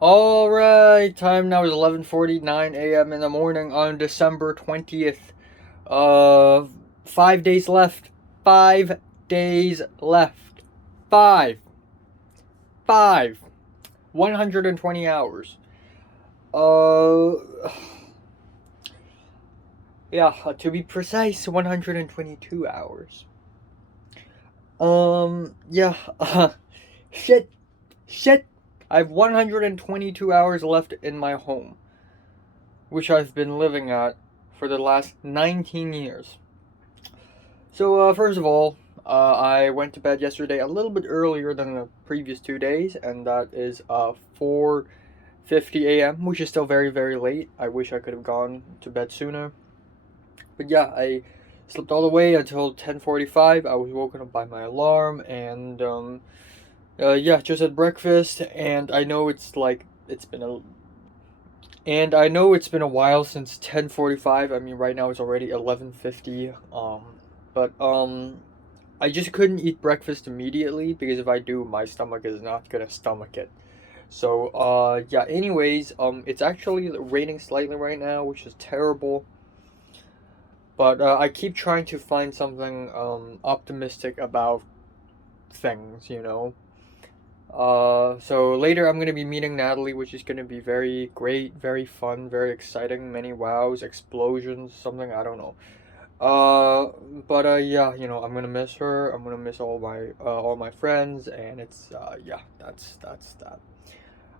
Alright, time now is 11:49 a.m. in the morning on December 20th. 5 days left. 5 days left. Five. Five. 120 hours. Uh, yeah, to be precise, 122 hours. Yeah, shit. Shit. I have 122 hours left in my home, which I've been living at for the last 19 years. So, first of all, I went to bed yesterday a little bit earlier than the previous 2 days, and that is 4:50 a.m., which is still very, very late. I wish I could have gone to bed sooner. But yeah, I slept all the way until 10:45. I was woken up by my alarm, and yeah, just had breakfast, and I know it's been a while since 10:45. I mean, right now it's already 11:50. But I just couldn't eat breakfast immediately because if I do, my stomach is not gonna stomach it. So yeah. Anyways, it's actually raining slightly right now, which is terrible. But I keep trying to find something optimistic about things, you know. So later I'm gonna be meeting Natalie, which is gonna be very great, very fun, very exciting, many wows, explosions, something I don't know. But yeah, I'm gonna miss her. I'm gonna miss all my friends, and it's yeah, that's that.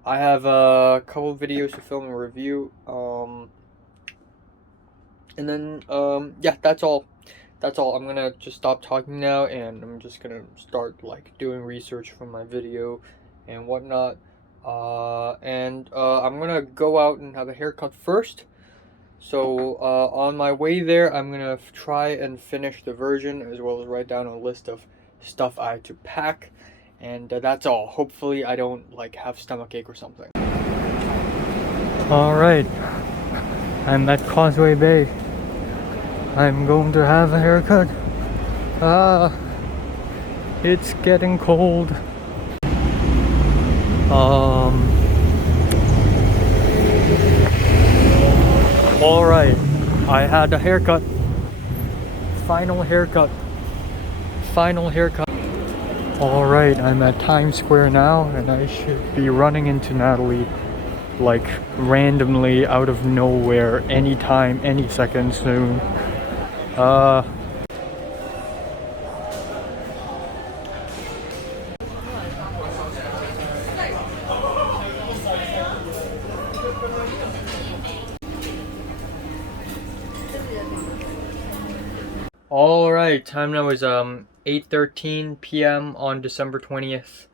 I have a couple videos to film and review. And then yeah, that's all. That's all. I'm gonna just stop talking now, and I'm just gonna start like doing research for my video and whatnot. And I'm gonna go out and have a haircut first. So on my way there, I'm gonna try and finish the version as well as write down a list of stuff I had to pack, and that's all. Hopefully, I don't like have stomachache or something. All right, I'm at Causeway Bay. I'm going to have a haircut. Ah, it's getting cold. All right, I had a haircut. Final haircut. Final haircut. All right, I'm at Times Square now, and I should be running into Natalie like randomly out of nowhere anytime, any second soon. All right, time now is 8:13 p.m. on December 20th.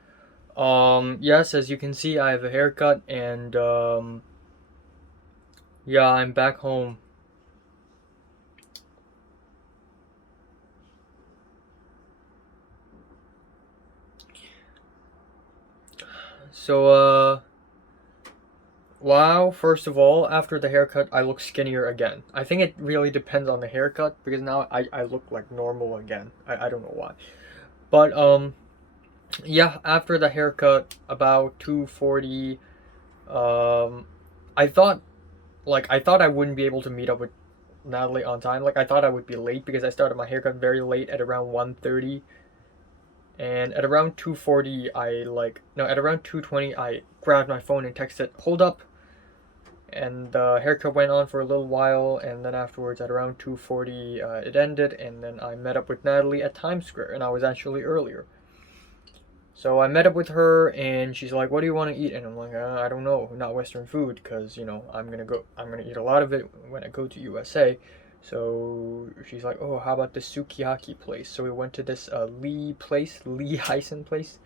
Yes, as you can see, I have a haircut, and yeah, I'm back home. So wow, first of all, after the haircut, I look skinnier again. I think it really depends on the haircut because now I look like normal again. I don't know why. But yeah, after the haircut, about 2:40, um I thought I thought I wouldn't be able to meet up with Natalie on time. Like I thought I would be late because I started my haircut very late at around 1:30, and at around 2:40 at around 2:20 I grabbed my phone and texted, "Hold up." And the haircut went on for a little while, and then afterwards at around 2:40 it ended, and then I met up with Natalie at Times Square, and I was actually earlier. So I met up with her, and she's like, "What do you want to eat?" And I'm like, "I don't know, not Western food, because I'm gonna eat a lot of it when I go to USA." So she's like, "Oh, how about the sukiyaki place?" So we went to this Lee Hyson place,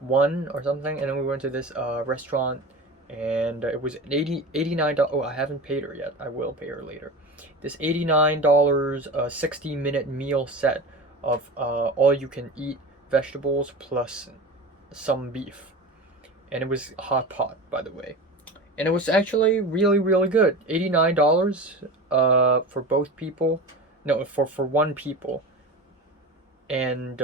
one or something, and then we went to this restaurant, and it was $89. Oh, I haven't paid her yet. I will pay her later. This $89 60-minute meal set of all you can eat vegetables plus some beef, and it was hot pot, by the way, and it was actually really, really good. $89 for both people, no, for one people, and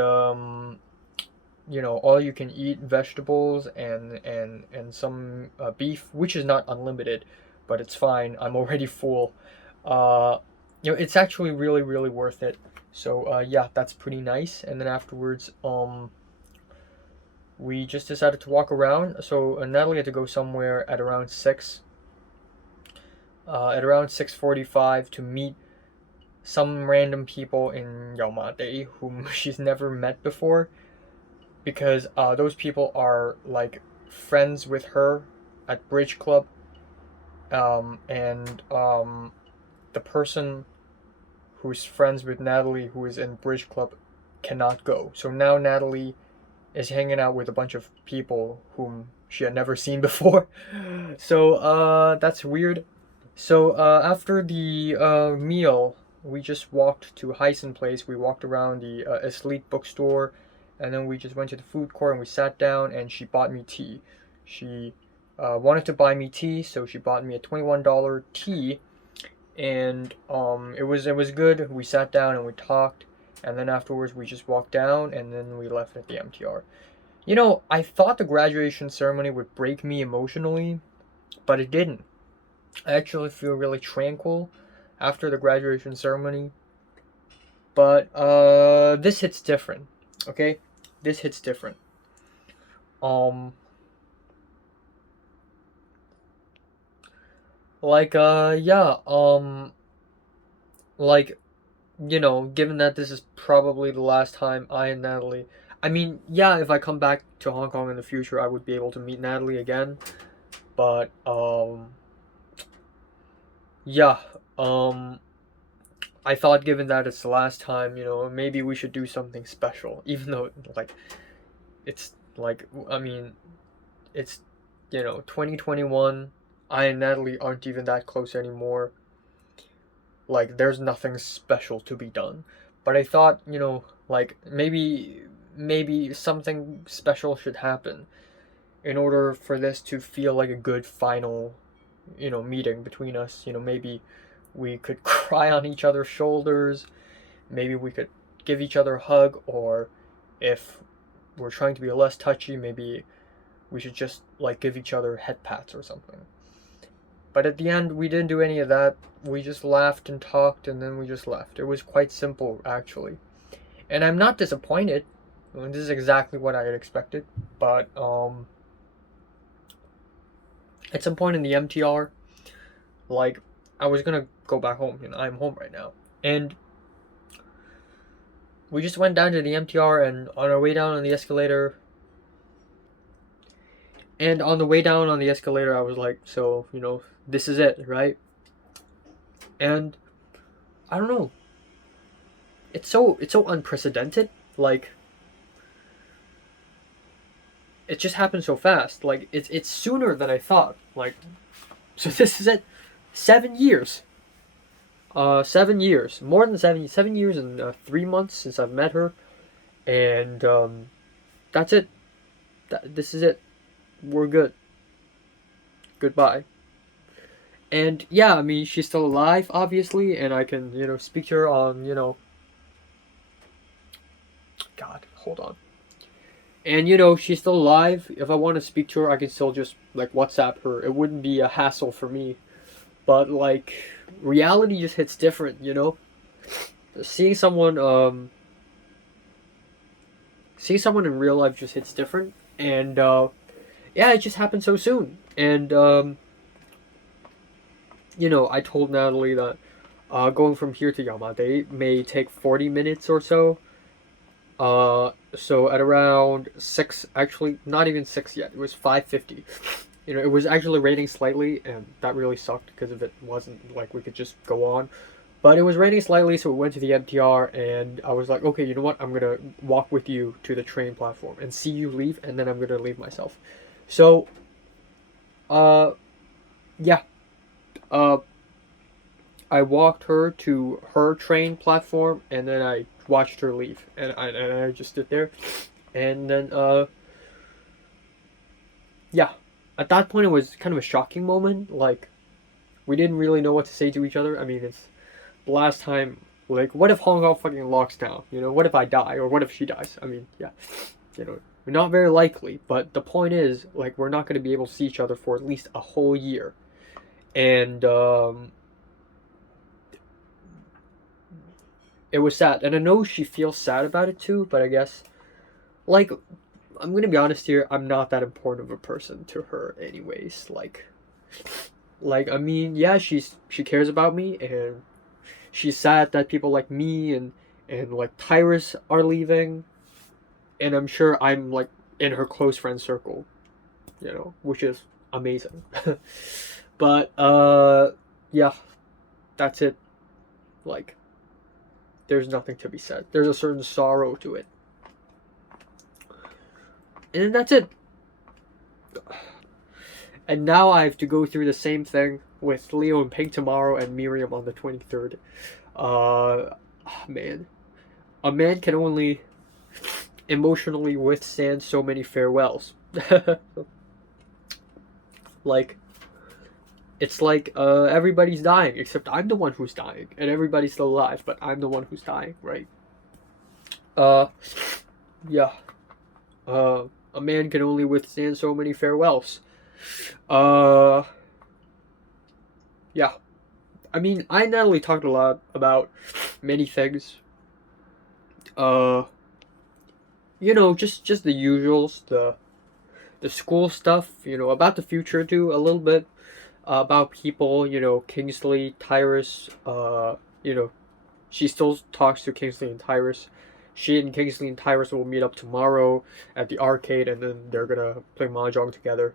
all you can eat vegetables and some beef, which is not unlimited, but it's fine. I'm already full. It's actually really really worth it. So yeah, that's pretty nice. And then afterwards, we just decided to walk around. So Natalie had to go somewhere at around 6. At around 6:45 to meet some random people in Yamate whom she's never met before, because those people are like friends with her at bridge club, and the person who's friends with Natalie who is in bridge club cannot go. So now Natalie is hanging out with a bunch of people whom she had never seen before. So that's weird. So after the meal, we just walked to Heisen Place. We walked around the Esleet bookstore, and then we just went to the food court and we sat down. And she bought me tea. She wanted to buy me tea, so she bought me a $21 tea, and it was good. We sat down and we talked, and then afterwards we just walked down, and then we left at the MTR. I thought the graduation ceremony would break me emotionally, but it didn't. I actually feel really tranquil after the graduation ceremony. But this hits different. Okay? This hits different. Um yeah, like, given that this is probably the last time I and Natalie, I mean, yeah, if I come back to Hong Kong in the future, I would be able to meet Natalie again. But yeah, I thought, given that it's the last time, maybe we should do something special, even though, like, it's like, I mean, it's 2021. I and Natalie aren't even that close anymore. Like, there's nothing special to be done. But I thought, like, maybe something special should happen in order for this to feel like a good final, meeting between us. Maybe we could cry on each other's shoulders. Maybe we could give each other a hug, or if we're trying to be less touchy, maybe we should just like give each other head pats or something. But at the end, we didn't do any of that. We just laughed and talked, and then we just left. It was quite simple, actually. And I'm not disappointed. I mean, this is exactly what I had expected. But at some point in the MTR, like, I was gonna go back home. I'm home right now. And we just went down to the MTR, and on our way down on the escalator, I was like, so, this is it, right? And I don't know. It's so unprecedented. Like, it just happened so fast. Like, it's sooner than I thought. Like, so this is it. 7 years. 7 years. More than 7 years and 3 months since I've met her. And that's it. This is it. We're good. Goodbye. And yeah, I mean, she's still alive, obviously, and I can, speak to her on, God, hold on. And, she's still alive. If I want to speak to her, I can still just, like, WhatsApp her. It wouldn't be a hassle for me. But, like, reality just hits different, Seeing someone, in real life just hits different. And, yeah, it just happened so soon. And, I told Natalie that going from here to Yamate may take 40 minutes or so. So at around 6, actually not even 6 yet, it was 5:50. It was actually raining slightly, and that really sucked because if it wasn't like we could just go on. But it was raining slightly, so we went to the MTR, and I was like, okay, you know what? I'm gonna walk with you to the train platform and see you leave, and then I'm gonna leave myself. So, yeah. I walked her to her train platform, and then I watched her leave, and I just stood there, and then yeah, at that point it was kind of a shocking moment. Like, we didn't really know what to say to each other. I mean, it's the last time. Like, what if Hong Kong fucking locks down? What if I die, or what if she dies? I mean, yeah, Not very likely, but the point is, like, we're not going to be able to see each other for at least a whole year. And it was sad. And I know she feels sad about it too, but I guess, like, I'm going to be honest here, I'm not that important of a person to her anyways. Like, I mean, yeah, she cares about me, and she's sad that people like me and like Tyrus are leaving, and I'm sure I'm like in her close friend circle, which is amazing. But yeah, that's it. Like, there's nothing to be said. There's a certain sorrow to it. And then that's it. And now I have to go through the same thing with Leo and Pink tomorrow and Miriam on the 23rd. Man. A man can only emotionally withstand so many farewells. Like, it's like everybody's dying, except I'm the one who's dying. And everybody's still alive, but I'm the one who's dying, right? Yeah. A man can only withstand so many farewells. Yeah. I mean, I and Natalie talked a lot about many things. Just the usuals, the school stuff, about the future too, a little bit, about people, Kingsley, Tyrus, she still talks to Kingsley and Tyrus. She and Kingsley and Tyrus will meet up tomorrow at the arcade, and then they're gonna play mahjong together.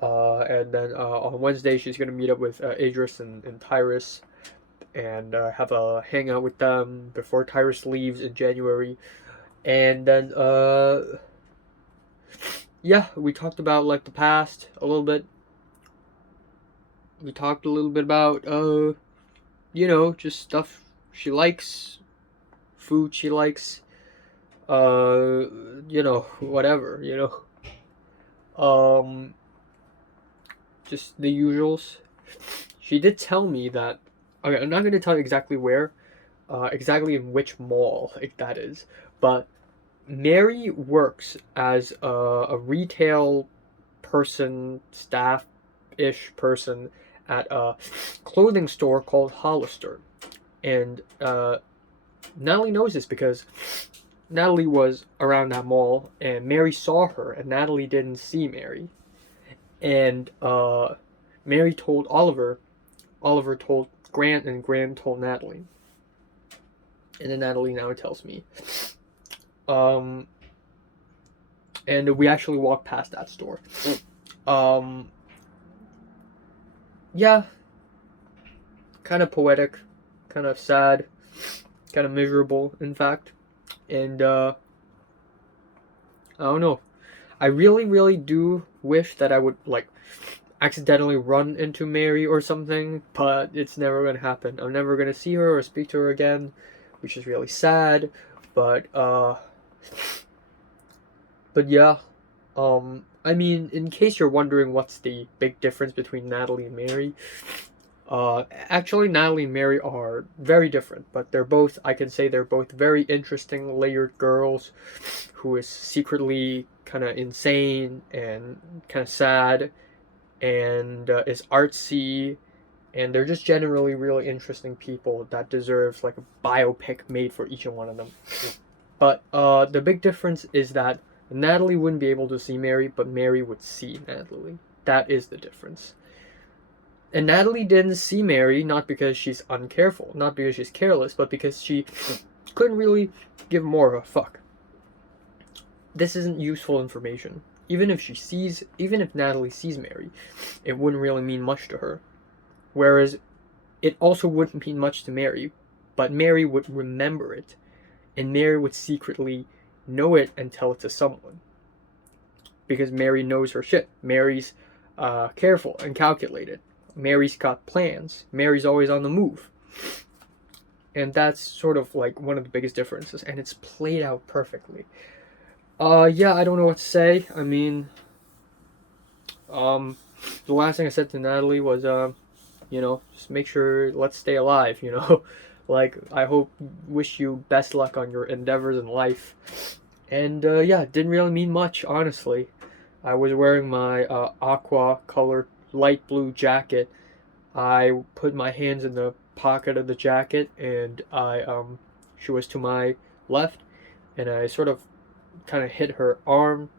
And then on Wednesday, she's gonna meet up with Idris and Tyrus, and have a hangout with them before Tyrus leaves in January. And then yeah, we talked about like the past a little bit. We talked a little bit about just stuff she likes, food she likes, whatever, just the usuals. She did tell me that, okay, I'm not going to tell you exactly where, exactly in which mall that is, but Mary works as a retail person, staff-ish person at a clothing store called Hollister. And Natalie knows this because Natalie was around that mall, and Mary saw her, and Natalie didn't see Mary. And Mary told Oliver told Grant, and Grant told Natalie. And then Natalie now tells me. And we actually walked past that store. Yeah. Kind of poetic, kind of sad, kind of miserable, in fact. And I don't know. I really, really do wish that I would like accidentally run into Mary or something, but it's never gonna happen. I'm never gonna see her or speak to her again, which is really sad. But yeah. I mean, in case you're wondering what's the big difference between Natalie and Mary, actually Natalie and Mary are very different, but I can say they're both very interesting, layered girls who is secretly kind of insane and kind of sad and is artsy, and they're just generally really interesting people that deserves like a biopic made for each and one of them. But the big difference is that Natalie wouldn't be able to see Mary, but Mary would see Natalie. That is the difference. And Natalie didn't see Mary not because she's uncareful, not because she's careless, but because she couldn't really give more of a fuck. This isn't useful information. Even if Natalie sees Mary, it wouldn't really mean much to her. Whereas it also wouldn't mean much to Mary, but Mary would remember it, and Mary would secretly know it and tell it to someone. Because Mary knows her shit. Mary's careful and calculated. Mary's got plans. Mary's always on the move. And that's sort of like one of the biggest differences, and it's played out perfectly. Yeah, I don't know what to say. I mean, the last thing I said to Natalie was, just make sure, let's stay alive, Like, I wish you best luck on your endeavors in life. And yeah, it didn't really mean much, honestly. I was wearing my aqua colored light blue jacket. I put my hands in the pocket of the jacket, and she was to my left, and I sort of kind of hit her arm,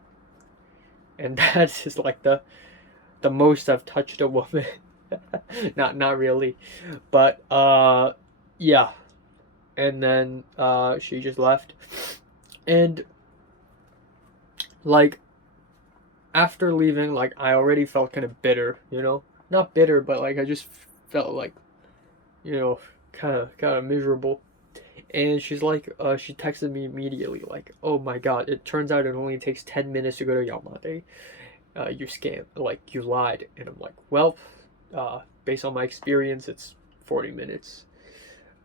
and that's just like the most I've touched a woman. Not really, but yeah. And then she just left, and like after leaving, like I already felt kind of bitter, you know, not bitter, but like I just felt like, you know, kind of miserable. And she's like, she texted me immediately, like, "Oh my God! It turns out it only takes 10 minutes to go to Yamate. You scam, like you lied." And I'm like, "Well, based on my experience, it's 40 minutes."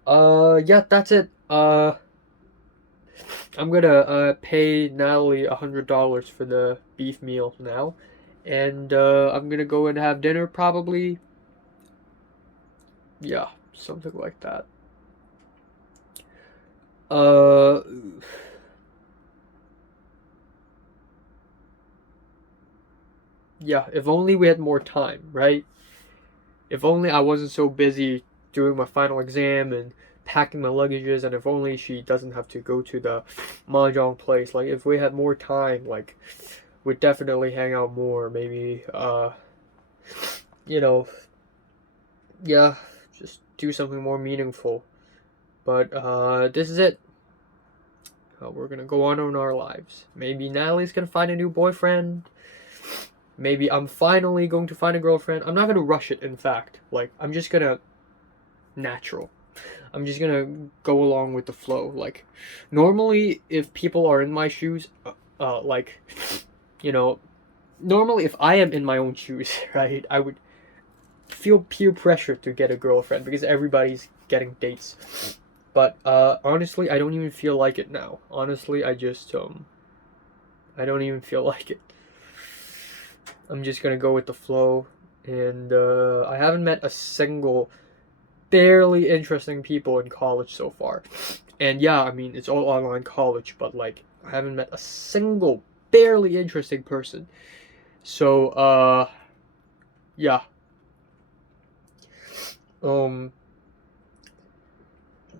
Yeah, that's it. I'm gonna pay Natalie $100 for the beef meal now, and I'm gonna go and have dinner probably. Yeah, something like that. Uh, yeah. If only we had more time, right? If only I wasn't so busy doing my final exam and packing my luggages, and if only she doesn't have to go to the mahjong place. Like, if we had more time, like, we'd definitely hang out more. Maybe, you know, yeah, just do something more meaningful. But this is it. We're gonna go on in our lives. Maybe Natalie's gonna find a new boyfriend. Maybe I'm finally going to find a girlfriend. I'm not gonna rush it. In fact, like I'm just gonna natural. I'm just gonna go along with the flow. Like normally, if people are in my shoes, like you know, normally if I am in my own shoes, right, I would feel peer pressure to get a girlfriend because everybody's getting dates. But honestly, I don't even feel like it now. Honestly, I don't even feel like it. I'm just gonna go with the flow, and I haven't met a single barely interesting people in college so far. And yeah, I mean it's all online college, but like I haven't met a single barely interesting person. So yeah. Um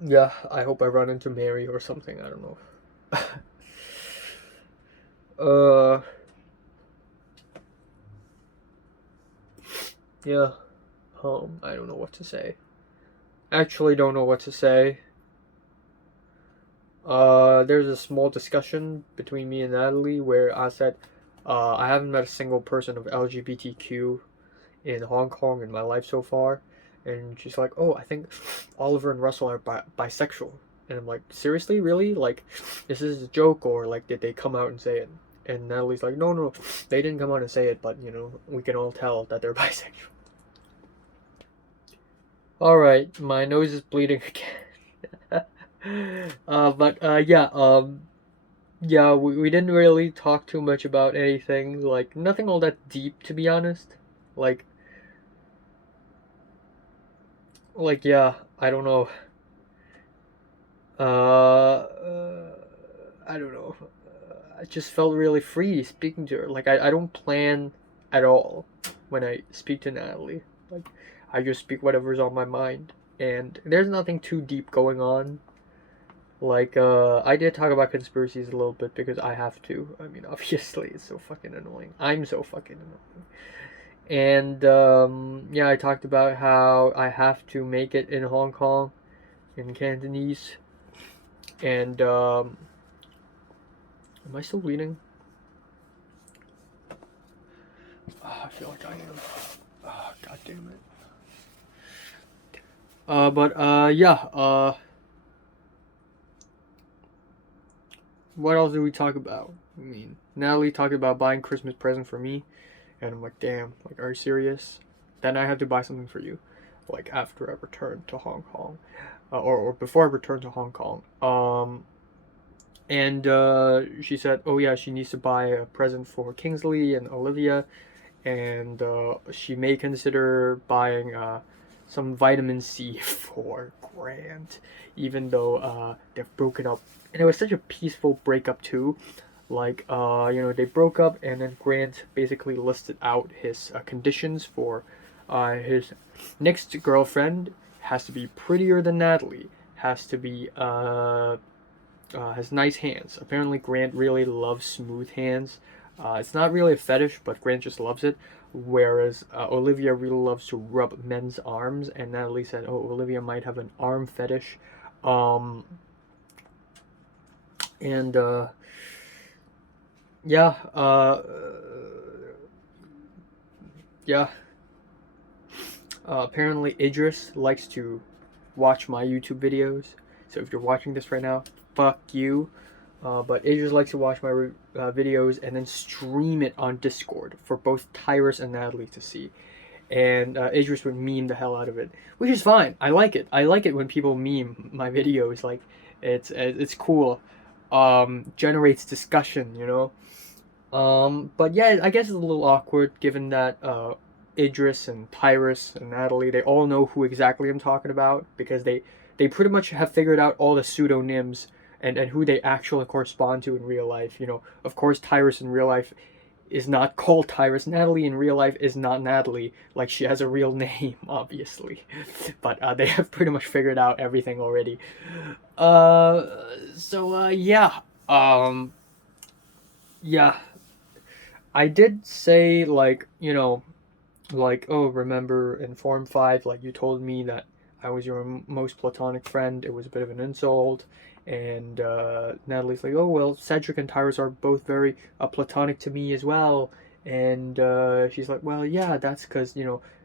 yeah, I hope I run into Mary or something, I don't know. uh yeah. I don't know what to say. Actually don't know what to say. There's a small discussion between me and Natalie where I said I haven't met a single person of LGBTQ in Hong Kong in my life so far. And she's like, "Oh, I think Oliver and Russell are bisexual." And I'm like, "Seriously? Really? Like, is this a joke or like did they come out and say it?" And Natalie's like, "No, no, they didn't come out and say it, but you know, we can all tell that they're bisexual." All right, my nose is bleeding again. But yeah, yeah, we didn't really talk too much about anything, like nothing all that deep to be honest. Like yeah, I don't know. I don't know. I just felt really free speaking to her. Like I don't plan at all when I speak to Natalie. Like I just speak whatever's on my mind, and there's nothing too deep going on. Like I did talk about conspiracies a little bit because I have to. I mean, obviously, it's so fucking annoying. I'm so fucking annoying. And yeah, I talked about how I have to make it in Hong Kong in Cantonese. And am I still bleeding? I feel like I am. God damn it. But yeah. What else did we talk about? I mean, Natalie talked about buying Christmas present for me, and I'm like, damn. Like, are you serious? Then I have to buy something for you, like after I return to Hong Kong, or before I return to Hong Kong. And she said, oh yeah, she needs to buy a present for Kingsley and Olivia, and she may consider buying some vitamin C for Grant, even though they've broken up, and it was such a peaceful breakup too. Like they broke up, and then Grant basically listed out his conditions for his next girlfriend. Has to be prettier than Natalie. Has to be has nice hands. Apparently, Grant really loves smooth hands. It's not really a fetish, but Grant just loves it. Whereas Olivia really loves to rub men's arms, and Natalie said, "Oh, Olivia might have an arm fetish." Um, and yeah, yeah. Apparently, Idris likes to watch my YouTube videos. So if you're watching this right now, fuck you. But Idris likes to watch my videos and then stream it on Discord for both Tyrus and Natalie to see. And Idris would meme the hell out of it, which is fine. I like it. I like it when people meme my videos. Like, it's cool. Generates discussion, you know. But yeah, I guess it's a little awkward given that Idris and Tyrus and Natalie, they all know who exactly I'm talking about because they pretty much have figured out all the pseudonyms and who they actually correspond to in real life. You know, of course, Tyrus in real life is not called Tyrus. Natalie in real life is not Natalie. Like, she has a real name, obviously. But they have pretty much figured out everything already. Yeah. Yeah. I did say, like, like, oh, remember in Form 5, like, you told me that I was your most platonic friend. It was a bit of an insult. And Natalie's like, oh, well, Cedric and Tyrus are both very platonic to me as well. And she's like, well, yeah, that's because,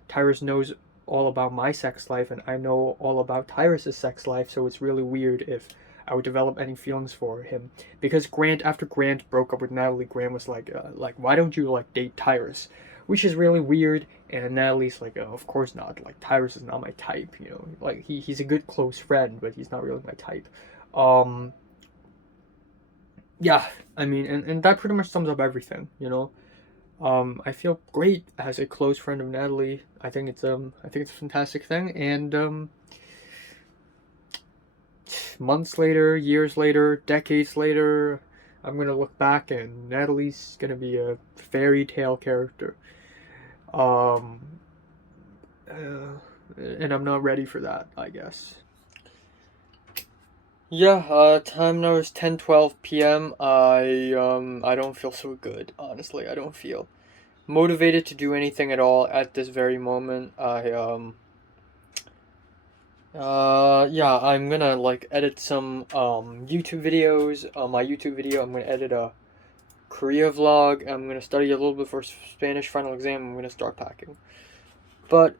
Tyrus knows all about my sex life, and I know all about Tyrus's sex life, so it's really weird if I would develop any feelings for him. Because after Grant broke up with Natalie, Grant was like, why don't you, like, date Tyrus? Which is really weird, and Natalie's like, oh, of course not. Like, Tyrus is not my type, Like, he's a good close friend, but he's not really my type. Yeah, I mean, and that pretty much sums up everything, I feel great as a close friend of Natalie. I think it's a fantastic thing, and months later, years later, decades later, I'm gonna look back and Natalie's gonna be a fairy tale character. And I'm not ready for that, I guess. Yeah, time now is 10:12 p.m. I don't feel so good, honestly. I don't feel motivated to do anything at all at this very moment. Yeah, I'm gonna, like, edit some, YouTube videos. My YouTube video, I'm gonna edit a Korea vlog. I'm gonna study a little bit for Spanish final exam. I'm gonna start packing. But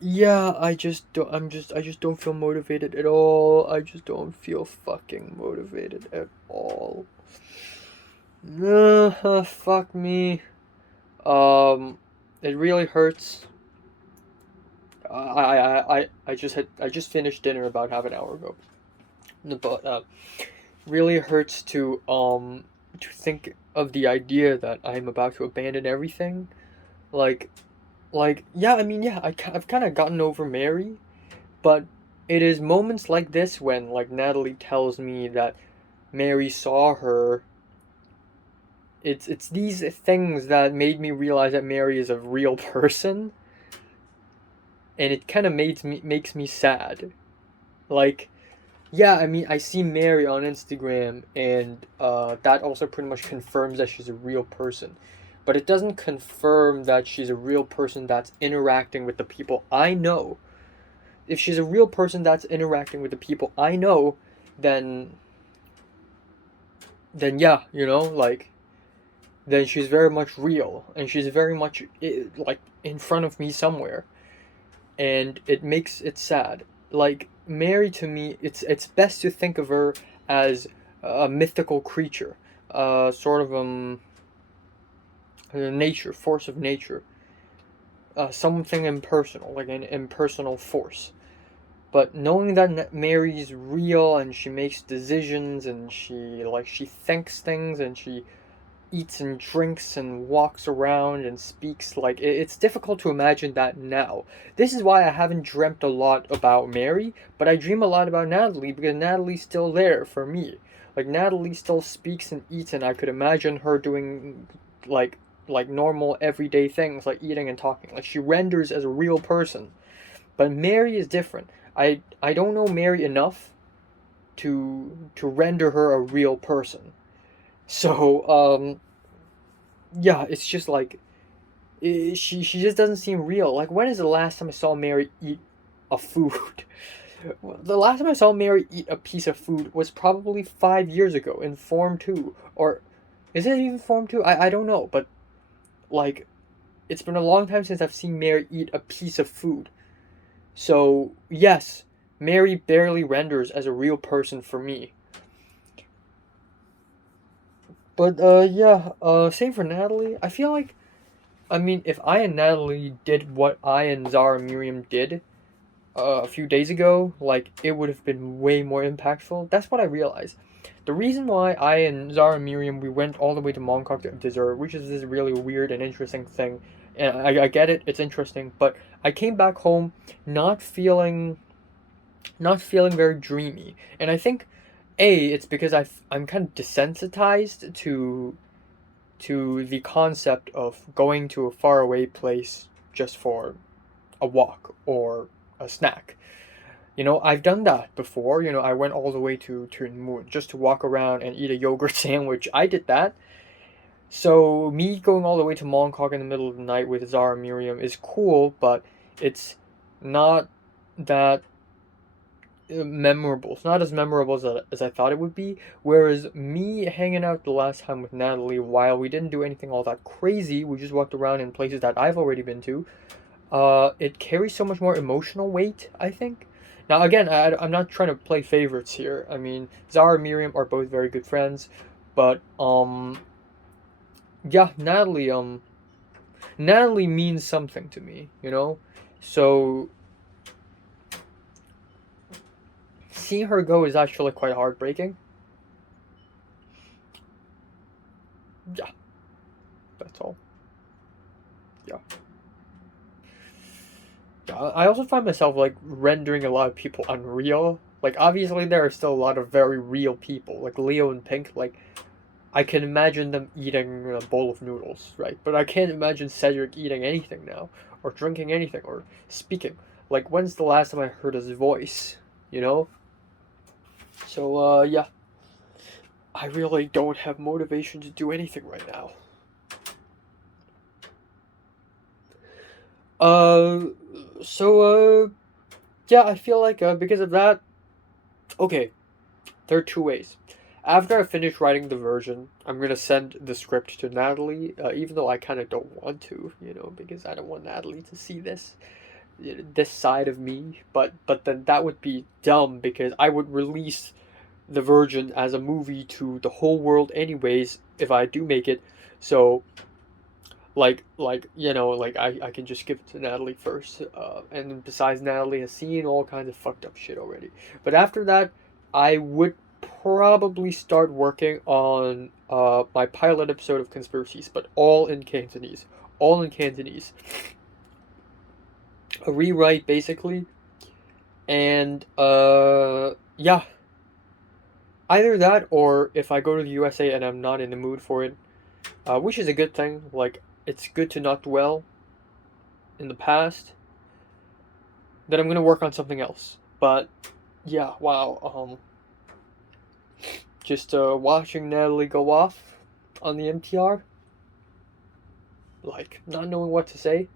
yeah, I just don't feel motivated at all. I just don't feel fucking motivated at all. Fuck me. It really hurts. I just finished dinner about half an hour ago. But really hurts to think of the idea that I'm about to abandon everything. Yeah, I mean, yeah, I've kind of gotten over Mary, but it is moments like this when, like, Natalie tells me that Mary saw her. It's these things that made me realize that Mary is a real person, and it kind of makes me sad. Like, yeah, I mean, I see Mary on Instagram, and that also pretty much confirms that she's a real person. But it doesn't confirm that she's a real person that's interacting with the people I know. If she's a real person that's interacting with the people I know, then yeah, then she's very much real, and she's very much, like, in front of me somewhere. And it makes it sad. Like, Mary, to me, it's best to think of her as a mythical creature, sort of nature, force of nature, something impersonal, like an impersonal force. But knowing that Mary's real and she makes decisions and she thinks things and she eats and drinks and walks around and speaks. Like, it's difficult to imagine that now. This is why I haven't dreamt a lot about Mary, but I dream a lot about Natalie because Natalie's still there for me. Like, Natalie still speaks and eats, and I could imagine her doing like normal everyday things like eating and talking. Like, she renders as a real person. But Mary is different. I don't know Mary enough to render her a real person. So yeah, it's just like she just doesn't seem real. Like, when is the last time I saw Mary eat a food? The last time I saw Mary eat a piece of food was probably 5 years ago in Form 2. Or is it even Form 2? I don't know, but like it's been a long time since I've seen Mary eat a piece of food. So, yes, Mary barely renders as a real person for me. But yeah, same for Natalie. I feel like, I mean, if I and Natalie did what I and Zara Miriam did a few days ago, like, it would have been way more impactful. That's what I realized. The reason why I and Zara Miriam, we went all the way to Mongkok to dessert, which is this really weird and interesting thing, and I get it, it's interesting, but I came back home not feeling very dreamy, and I think it's because I'm kind of desensitized to the concept of going to a faraway place just for a walk or a snack. You know, I've done that before. You know, I went all the way to Moon just to walk around and eat a yogurt sandwich. I did that. So me going all the way to Mongkok in the middle of the night with Zara Miriam is cool, but it's not that memorable. It's not as memorable as I thought it would be. Whereas me hanging out the last time with Natalie, while we didn't do anything all that crazy, we just walked around in places that I've already been to. It carries so much more emotional weight, I think. Now, again, I'm not trying to play favorites here. I mean, Zara and Miriam are both very good friends, but yeah, Natalie means something to me, you know. So seeing her go is actually quite heartbreaking. Yeah, that's all. Yeah. Yeah, I also find myself like rendering a lot of people unreal. Like, obviously there are still a lot of very real people, like Leo and Pink. Like, I can imagine them eating a bowl of noodles, right? But I can't imagine Cedric eating anything now, or drinking anything, or speaking. Like, when's the last time I heard his voice? You know? So, yeah. I really don't have motivation to do anything right now. Uh, so, yeah, I feel like, because of that, okay, there are two ways. After I finish writing the version, I'm gonna send the script to Natalie, even though I kind of don't want to, you know, because I don't want Natalie to see this side of me. But then that would be dumb because I would release the version as a movie to the whole world anyways if I do make it. So you know, like I can just give it to Natalie first, and besides, Natalie has seen all kinds of fucked up shit already. But after that, I would probably start working on my pilot episode of Conspiracies, but all in Cantonese, a rewrite basically, and yeah, either that or if I go to the USA and I'm not in the mood for it, which is a good thing. Like, it's good to not dwell in the past. Then I'm gonna work on something else. But yeah, wow. Just watching Natalie go off on the MTR, like not knowing what to say.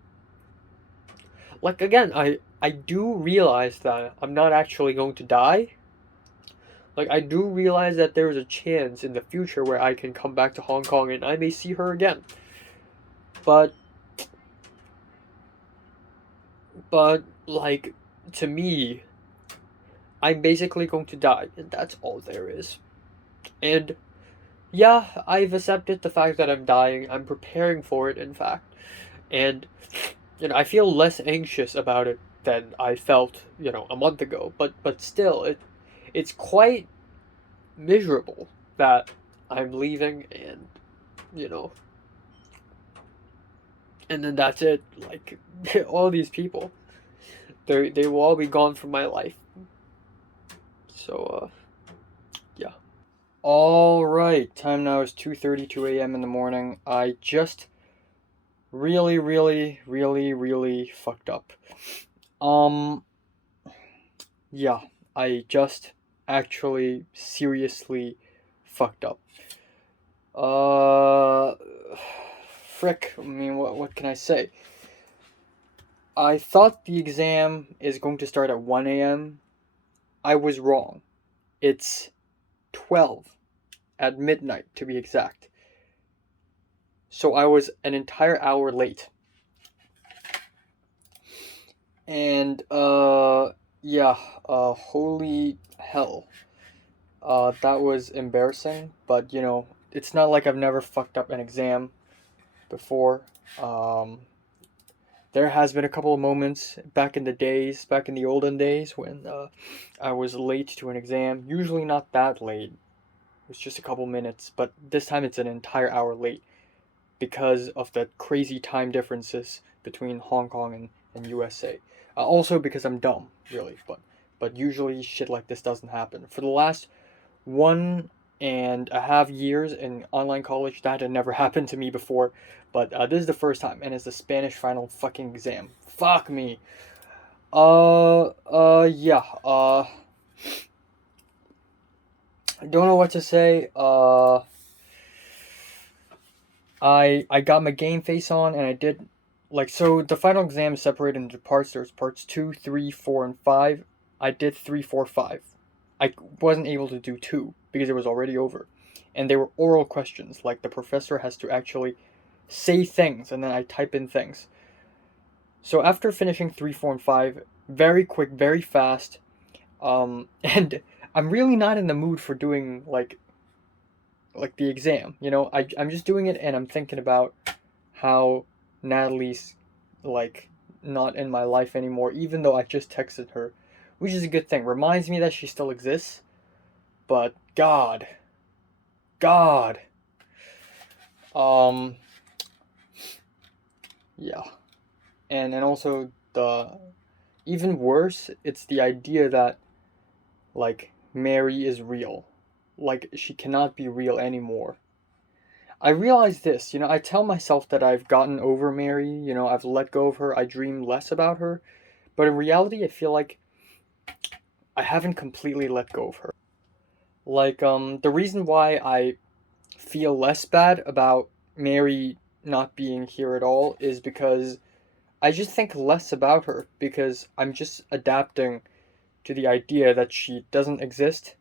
Like, again, I do realize that I'm not actually going to die. Like, I do realize that there is a chance in the future where I can come back to Hong Kong and I may see her again. But like, to me, I'm basically going to die, and that's all there is. And yeah, I've accepted the fact that I'm dying. I'm preparing for it, in fact. And you know, I feel less anxious about it than I felt, you know, a month ago. But still, it's quite miserable that I'm leaving, and you know. And then that's it. Like, all these people, they will all be gone from my life. So, yeah. All right. Time now is 2:32 a.m. in the morning. I just really, really, really, really fucked up. Yeah, I just actually seriously fucked up. Frick. I mean, what can I say? I thought the exam is going to start at 1 a.m. I was wrong. It's 12 at midnight, to be exact. So I was an entire hour late. And, yeah, holy hell. That was embarrassing, but, you know, it's not like I've never fucked up an exam before. There has been a couple of moments back in the olden days, when I was late to an exam. Usually not that late. It was just a couple minutes, but this time it's an entire hour late because of the crazy time differences between Hong Kong and USA. Also because I'm dumb, really, but usually shit like this doesn't happen. For the last 1.5 years in online college, that had never happened to me before, but this is the first time, and it's the Spanish final fucking exam. Fuck me. Yeah. I don't know what to say. I got my game face on, and I did, like, so the final exam is separated into parts. There's parts 2, 3, 4, and 5. I did 3, 4, 5. I wasn't able to do 2 because it was already over. And they were oral questions, like the professor has to actually say things, and then I type in things. So after finishing 3, 4, and 5, very quick, very fast, and I'm really not in the mood for doing, like the exam, you know. I'm just doing it, and I'm thinking about how Natalie's, like, not in my life anymore, even though I just texted her, which is a good thing. Reminds me that she still exists, but God, um, yeah, and also the even worse, it's the idea that, like, Mary is real, like she cannot be real anymore. I realize this, you know, I tell myself that I've gotten over Mary, you know, I've let go of her, I dream less about her, but in reality, I feel like I haven't completely let go of her. Like, the reason why I feel less bad about Mary not being here at all is because I just think less about her, because I'm just adapting to the idea that she doesn't exist,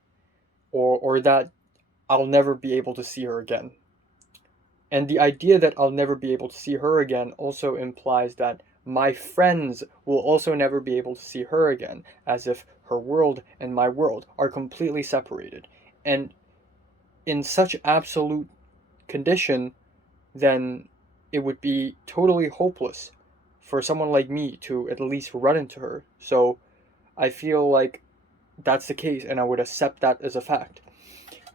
or that I'll never be able to see her again. And the idea that I'll never be able to see her again also implies that my friends will also never be able to see her again, as if her world and my world are completely separated. And in such absolute condition, then it would be totally hopeless for someone like me to at least run into her. So I feel like that's the case, and I would accept that as a fact.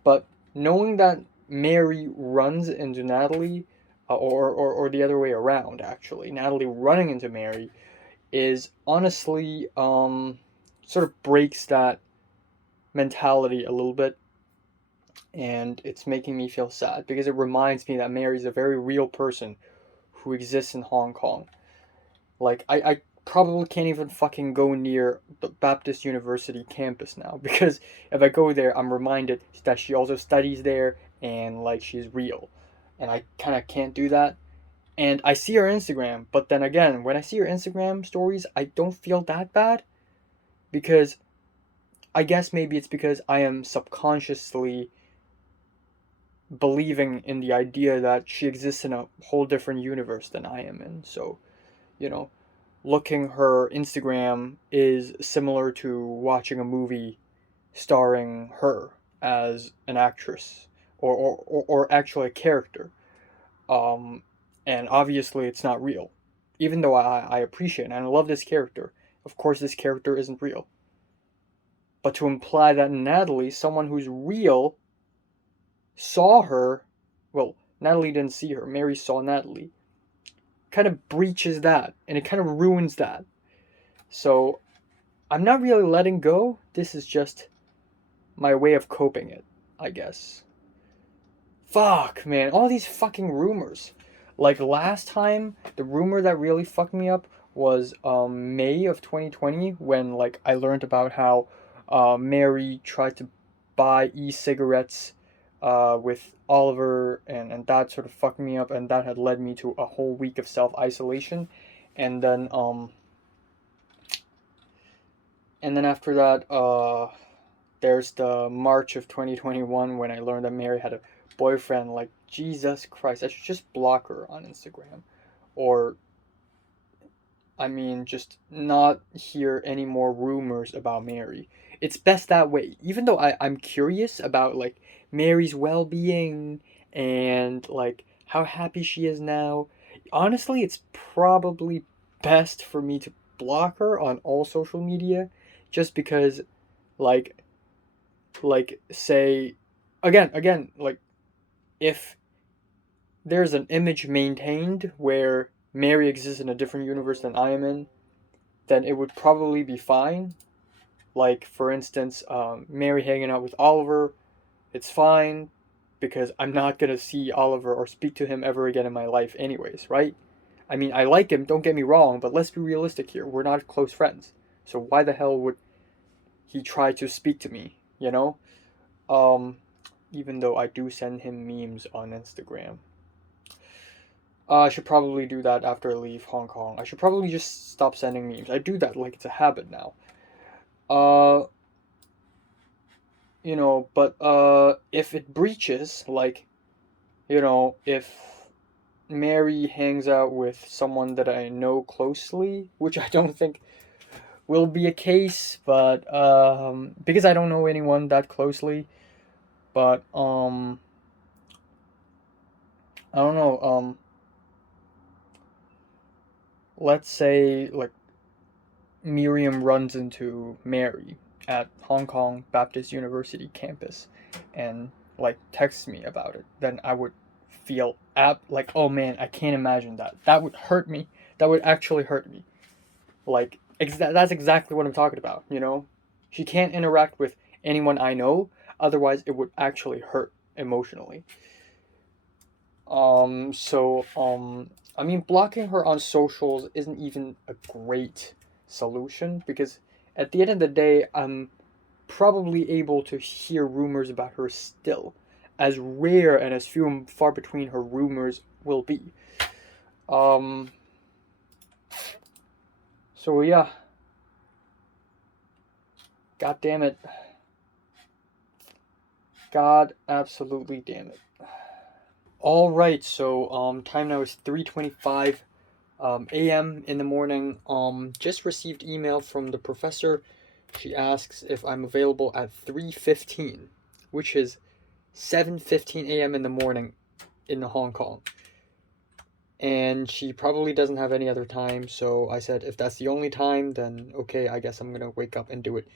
But knowing that Mary runs into Natalie, or the other way around, actually, Natalie running into Mary, is honestly, sort of breaks that mentality a little bit, and it's making me feel sad because it reminds me that Mary's a very real person who exists in Hong Kong. Like, I probably can't even fucking go near the Baptist University campus now, because if I go there, I'm reminded that she also studies there, and, like, she's real. And I kind of can't do that. And I see her Instagram, but then again, when I see her Instagram stories, I don't feel that bad, because I guess maybe it's because I am subconsciously believing in the idea that she exists in a whole different universe than I am in. So, you know, looking her Instagram is similar to watching a movie starring her as an actress, or actually a character. Um, and obviously it's not real. Even though I appreciate it and I love this character, of course this character isn't real. But to imply that Natalie, someone who's real, saw her, well, Natalie didn't see her. Mary saw Natalie. Kind of breaches that, and it kind of ruins that. So I'm not really letting go. This is just my way of coping it, I guess. Fuck, man. All these fucking rumors. Like last time, the rumor that really fucked me up was May of 2020 when like I learned about how Mary tried to buy e-cigarettes with Oliver, and that sort of fucked me up, and that had led me to a whole week of self-isolation. And then after that, there's the March of 2021 when I learned that Mary had a boyfriend. Like, Jesus Christ, I should just block her on Instagram. Or, I mean, just not hear any more rumors about Mary. It's best that way. Even though I'm curious about, like, Mary's well-being and, like, how happy she is now. Honestly, it's probably best for me to block her on all social media just because, like, say, again, like, if there's an image maintained where Mary exists in a different universe than I am in, then it would probably be fine. Like, for instance, Mary hanging out with Oliver, it's fine because I'm not gonna see Oliver or speak to him ever again in my life, anyways, right? I mean, I like him, don't get me wrong, but let's be realistic here. We're not close friends. So why the hell would he try to speak to me, you know? Even though I do send him memes on Instagram. I should probably do that after I leave Hong Kong. I should probably just stop sending memes. I do that like it's a habit now. Uh, but if it breaches, like, if Mary hangs out with someone that I know closely, which I don't think will be a case, but because I don't know anyone that closely, but I don't know, let's say like Miriam runs into Mary at Hong Kong Baptist University campus and like texts me about it, then I would feel like, oh man, I can't imagine that. That would hurt me. That would actually hurt me. Like that's exactly what I'm talking about, She can't interact with anyone I know, otherwise it would actually hurt emotionally. I mean, blocking her on socials isn't even a great solution because at the end of the day, I'm probably able to hear rumors about her still, as rare and as few and far between her rumors will be. So yeah. God damn it. God absolutely damn it. All right, so time now is 3:25 a.m. in the morning. Just received email from the professor. She asks if I'm available at 3:15, which is 7:15 a.m. in the morning in Hong Kong. And she probably doesn't have any other time, so I said if that's the only time, then okay, I guess I'm gonna wake up and do it.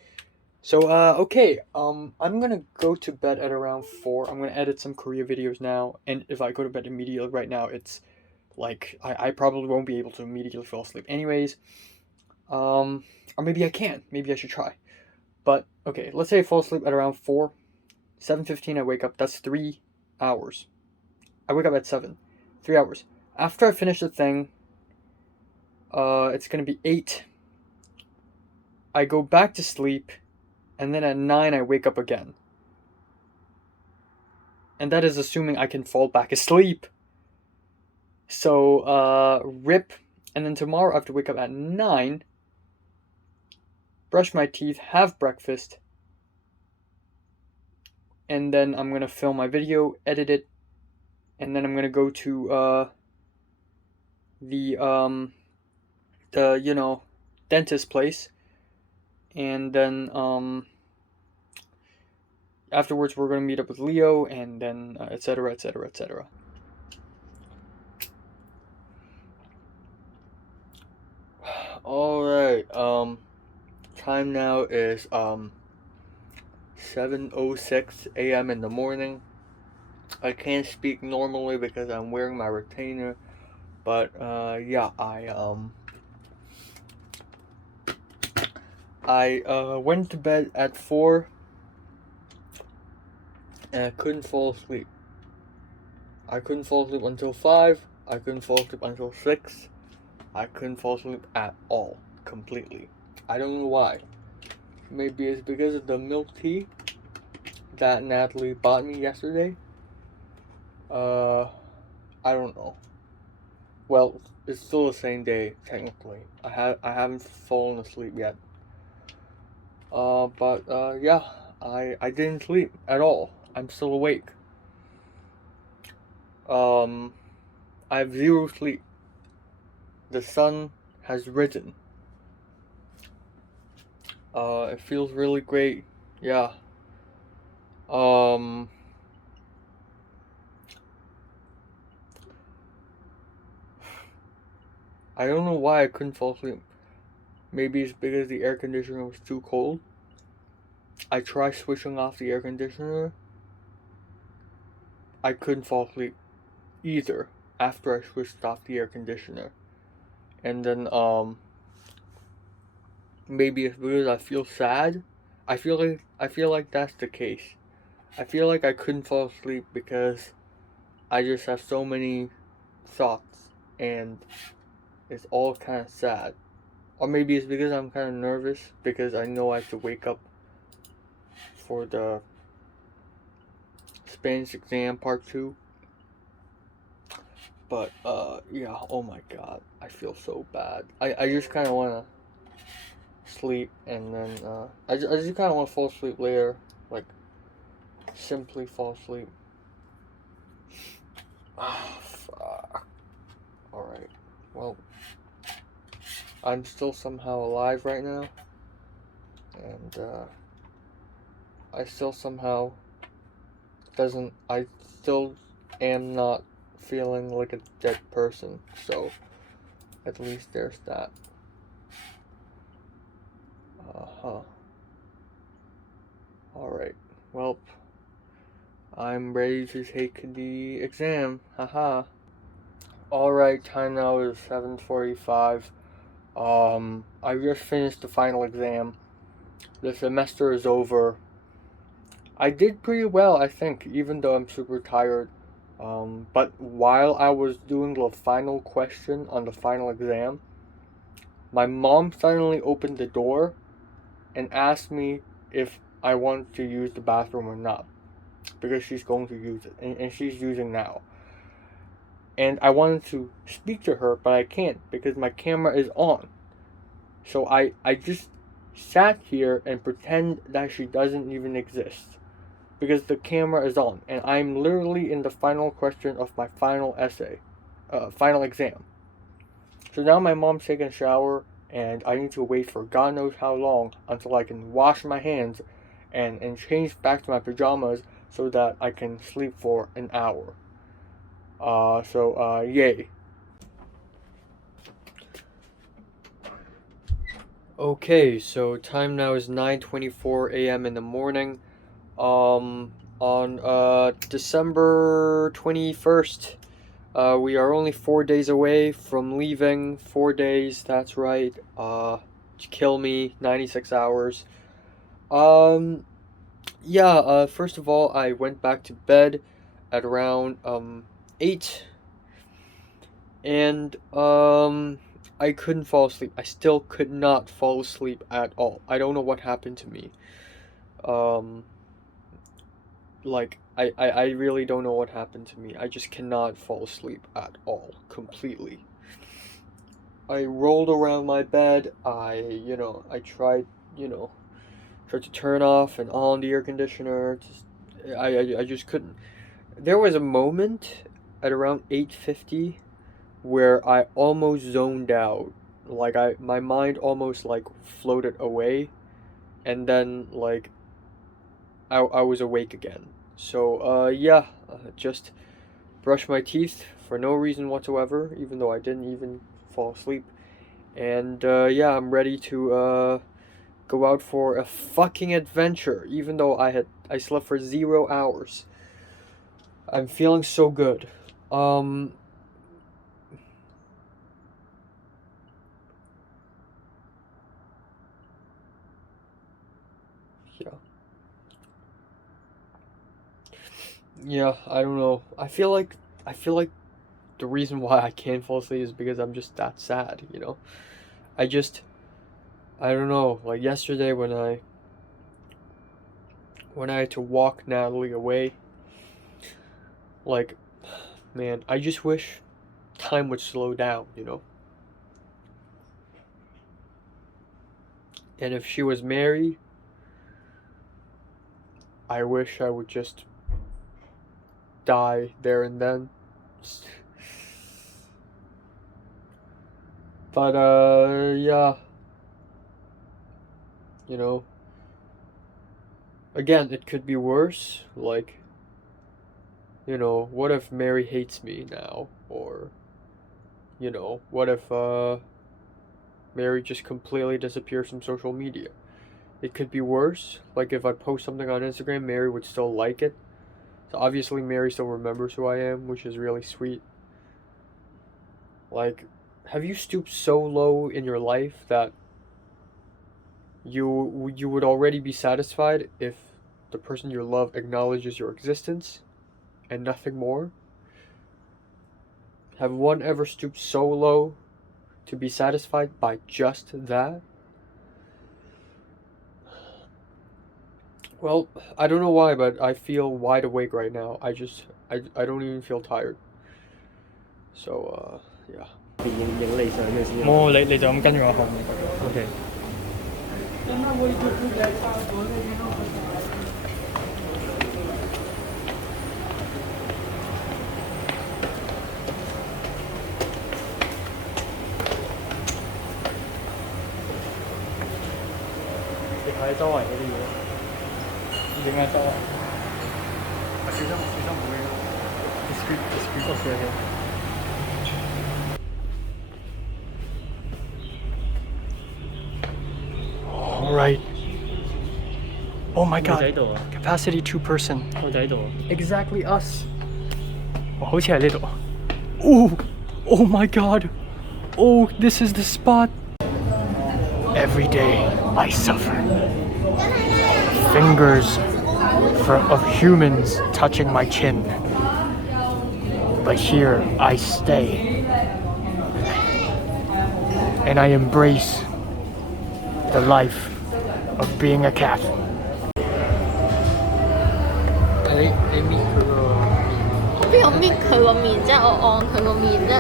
So, okay, I'm gonna go to bed at around 4. I'm gonna edit some Korea videos now, and if I go to bed immediately right now, it's like, I probably won't be able to immediately fall asleep anyways. Or maybe I can. Maybe I should try. But, okay, let's say I fall asleep at around 4. 7:15 I wake up. That's 3 hours. I wake up at 7. 3 hours. After I finish the thing, it's gonna be 8. I go back to sleep, and then at 9 I wake up again. And that is assuming I can fall back asleep. So, rip. And then tomorrow I have to wake up at 9, brush my teeth, have breakfast, and then I'm gonna film my video, edit it, and then I'm gonna go to the dentist place, and then afterwards we're gonna meet up with Leo, and then etc. etc. etc. All right. Time now is 7:06 a.m. in the morning. I can't speak normally because I'm wearing my retainer. But yeah, I went to bed at 4 and I couldn't fall asleep. I couldn't fall asleep until 5. I couldn't fall asleep until 6. I couldn't fall asleep at all, completely. I don't know why. Maybe it's because of the milk tea that Natalie bought me yesterday. I don't know. Well, it's still the same day technically. I haven't fallen asleep yet. But yeah, I didn't sleep at all. I'm still awake. I have zero sleep. The sun has risen. It feels really great. Yeah. I don't know why I couldn't fall asleep. Maybe it's because the air conditioner was too cold. I tried switching off the air conditioner. I couldn't fall asleep either after I switched off the air conditioner. And then maybe it's because I feel sad. I feel like that's the case. I feel like I couldn't fall asleep because I just have so many thoughts and it's all kind of sad. Or maybe it's because I'm kind of nervous because I know I have to wake up for the Spanish exam part 2. But yeah, oh my god, I feel so bad. I just kind of want to sleep and then I just kind of want to fall asleep later, like simply fall asleep. Ah, fuck. Alright, well, I'm still somehow alive right now, and I still somehow I still am not feeling like a dead person, so at least there's that. Alright, well, I'm ready to take the exam, haha. Alright, time now is 7:45. I just finished the final exam. The semester is over. I did pretty well, I think, even though I'm super tired. But while I was doing the final question on the final exam, my mom suddenly opened the door and asked me if I wanted to use the bathroom or not, because she's going to use it, and she's using now. And I wanted to speak to her, but I can't because my camera is on. So I just sat here and pretend that she doesn't even exist because the camera is on and I'm literally in the final question of my final essay, final exam. So now my mom's taking a shower and I need to wait for God knows how long until I can wash my hands and change back to my pajamas so that I can sleep for an hour. Yay. Okay, so time now is 9:24 a.m. in the morning. On December 21st, we are only 4 days away from leaving. 4 days, that's right. Kill me, 96 hours. Yeah, first of all, I went back to bed at around 8, and I couldn't fall asleep. I still could not fall asleep at all. I don't know what happened to me. Like, I really don't know what happened to me. I just cannot fall asleep at all, completely. I rolled around my bed. I tried to turn off and on the air conditioner. I just couldn't. There was a moment at around 8:50 where I almost zoned out. Like my mind almost like floated away, and then like I was awake again. So yeah, just brush my teeth for no reason whatsoever, even though I didn't even fall asleep. And yeah, I'm ready to go out for a fucking adventure, even though I slept for 0 hours. I'm feeling so good. Yeah, I don't know. I feel like the reason why I can't fall asleep is because I'm just that sad, you know? I don't know, like yesterday when I had to walk Natalie away, like, man, I just wish time would slow down, you know? And if she was married, I wish I would just die there and then. But, yeah. You know, again, it could be worse. Like, you know, what if Mary hates me now? Or, you know, what if, Mary just completely disappears from social media? It could be worse. Like, if I post something on Instagram, Mary would still like it. So obviously Mary still remembers who I am, which is really sweet. Like, have you stooped so low in your life that you would already be satisfied if the person you love acknowledges your existence and nothing more? Have one ever stooped so low to be satisfied by just that? Well, I don't know why, but I feel wide awake right now. I don't even feel tired. So, yeah. 冇你就咁跟住我後面。OK。你睇周圍嗰啲嘢，影下周圍。小心唔會，discreet OK。Right. Oh my god. Capacity 2-person. Exactly us. Oh my god. Oh, this is the spot. Every day I suffer. Fingers of humans touching my chin. But here I stay. And I embrace the life of being a cat. 你搣佢個面？邊個搣佢個面啫？我按佢個面啫。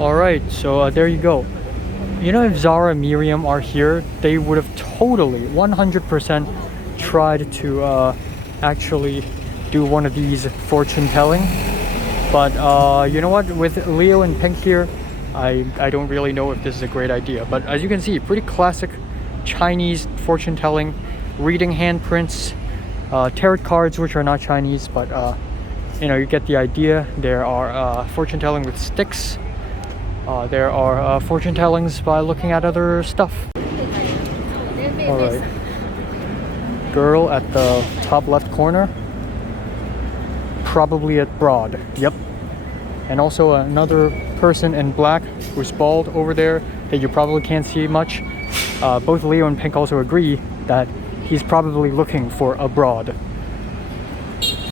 Alright, so there you go. You know, if Zara and Miriam are here, they would have totally 100% tried to actually do one of these fortune telling. But you know what, with Leo and Pink here, I don't really know if this is a great idea. But as you can see, pretty classic Chinese fortune telling, reading handprints, tarot cards, which are not Chinese, but you know, you get the idea. There are fortune telling with sticks. There are fortune tellings by looking at other stuff. Alright. Girl at the top left corner. Probably at Broad. Yep. And also another person in black who's bald over there that you probably can't see much. Both Leo and Pink also agree that he's probably looking for a broad.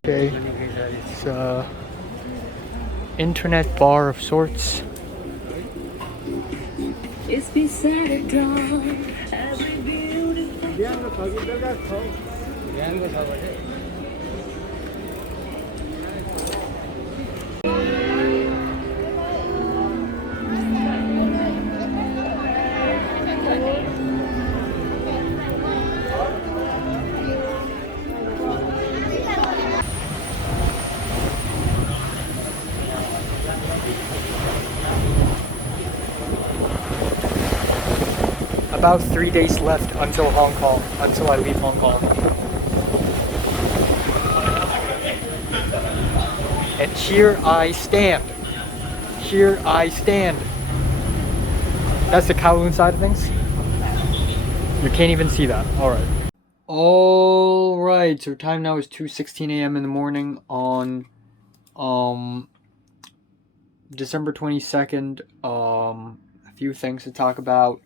Okay. It's internet bar of sorts. It's beside a dawn, every beautiful About 3 days left until Hong Kong, until I leave Hong Kong. And here I stand. Here I stand. That's the Kowloon side of things. You can't even see that. Alright. Alright, so time now is 2:16 a.m. in the morning on December 22nd. A few things to talk about.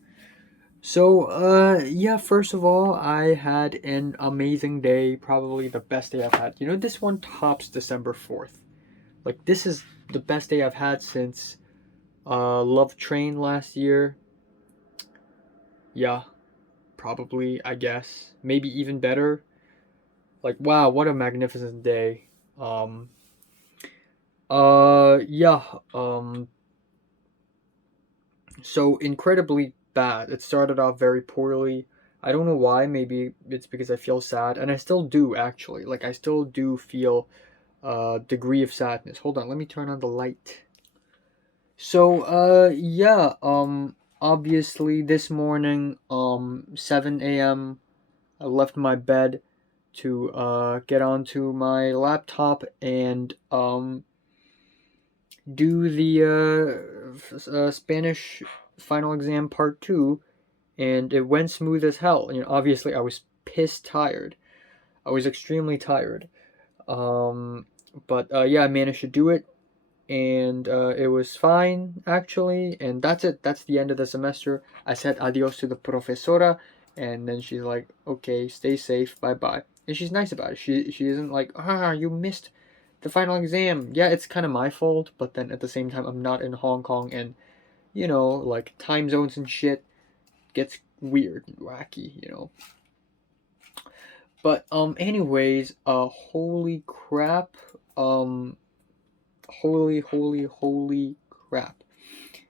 So, yeah, first of all, I had an amazing day, probably the best day I've had. You know, this one tops December 4th. Like, this is the best day I've had since, Love Train last year. Yeah, probably, I guess. Maybe even better. Like, wow, what a magnificent day. Yeah, so incredibly bad. It started off very poorly. I don't know why. Maybe it's because I feel sad, and I still do actually. Like I still do feel a degree of sadness. Hold on, let me turn on the light. So yeah, obviously this morning 7 a.m. I left my bed to get onto my laptop and do the Spanish final exam part 2, and it went smooth as hell. You know, obviously I was pissed tired. I was extremely tired. But yeah, I managed to do it, and it was fine actually. And that's it. That's the end of the semester. I said adios to the profesora, and then she's like, "Okay, stay safe. Bye bye." And she's nice about it. She isn't like, you missed the final exam. Yeah, it's kind of my fault, but then at the same time, I'm not in Hong Kong, and you know, like time zones and shit gets weird and wacky, you know. But anyways, holy crap. Holy crap.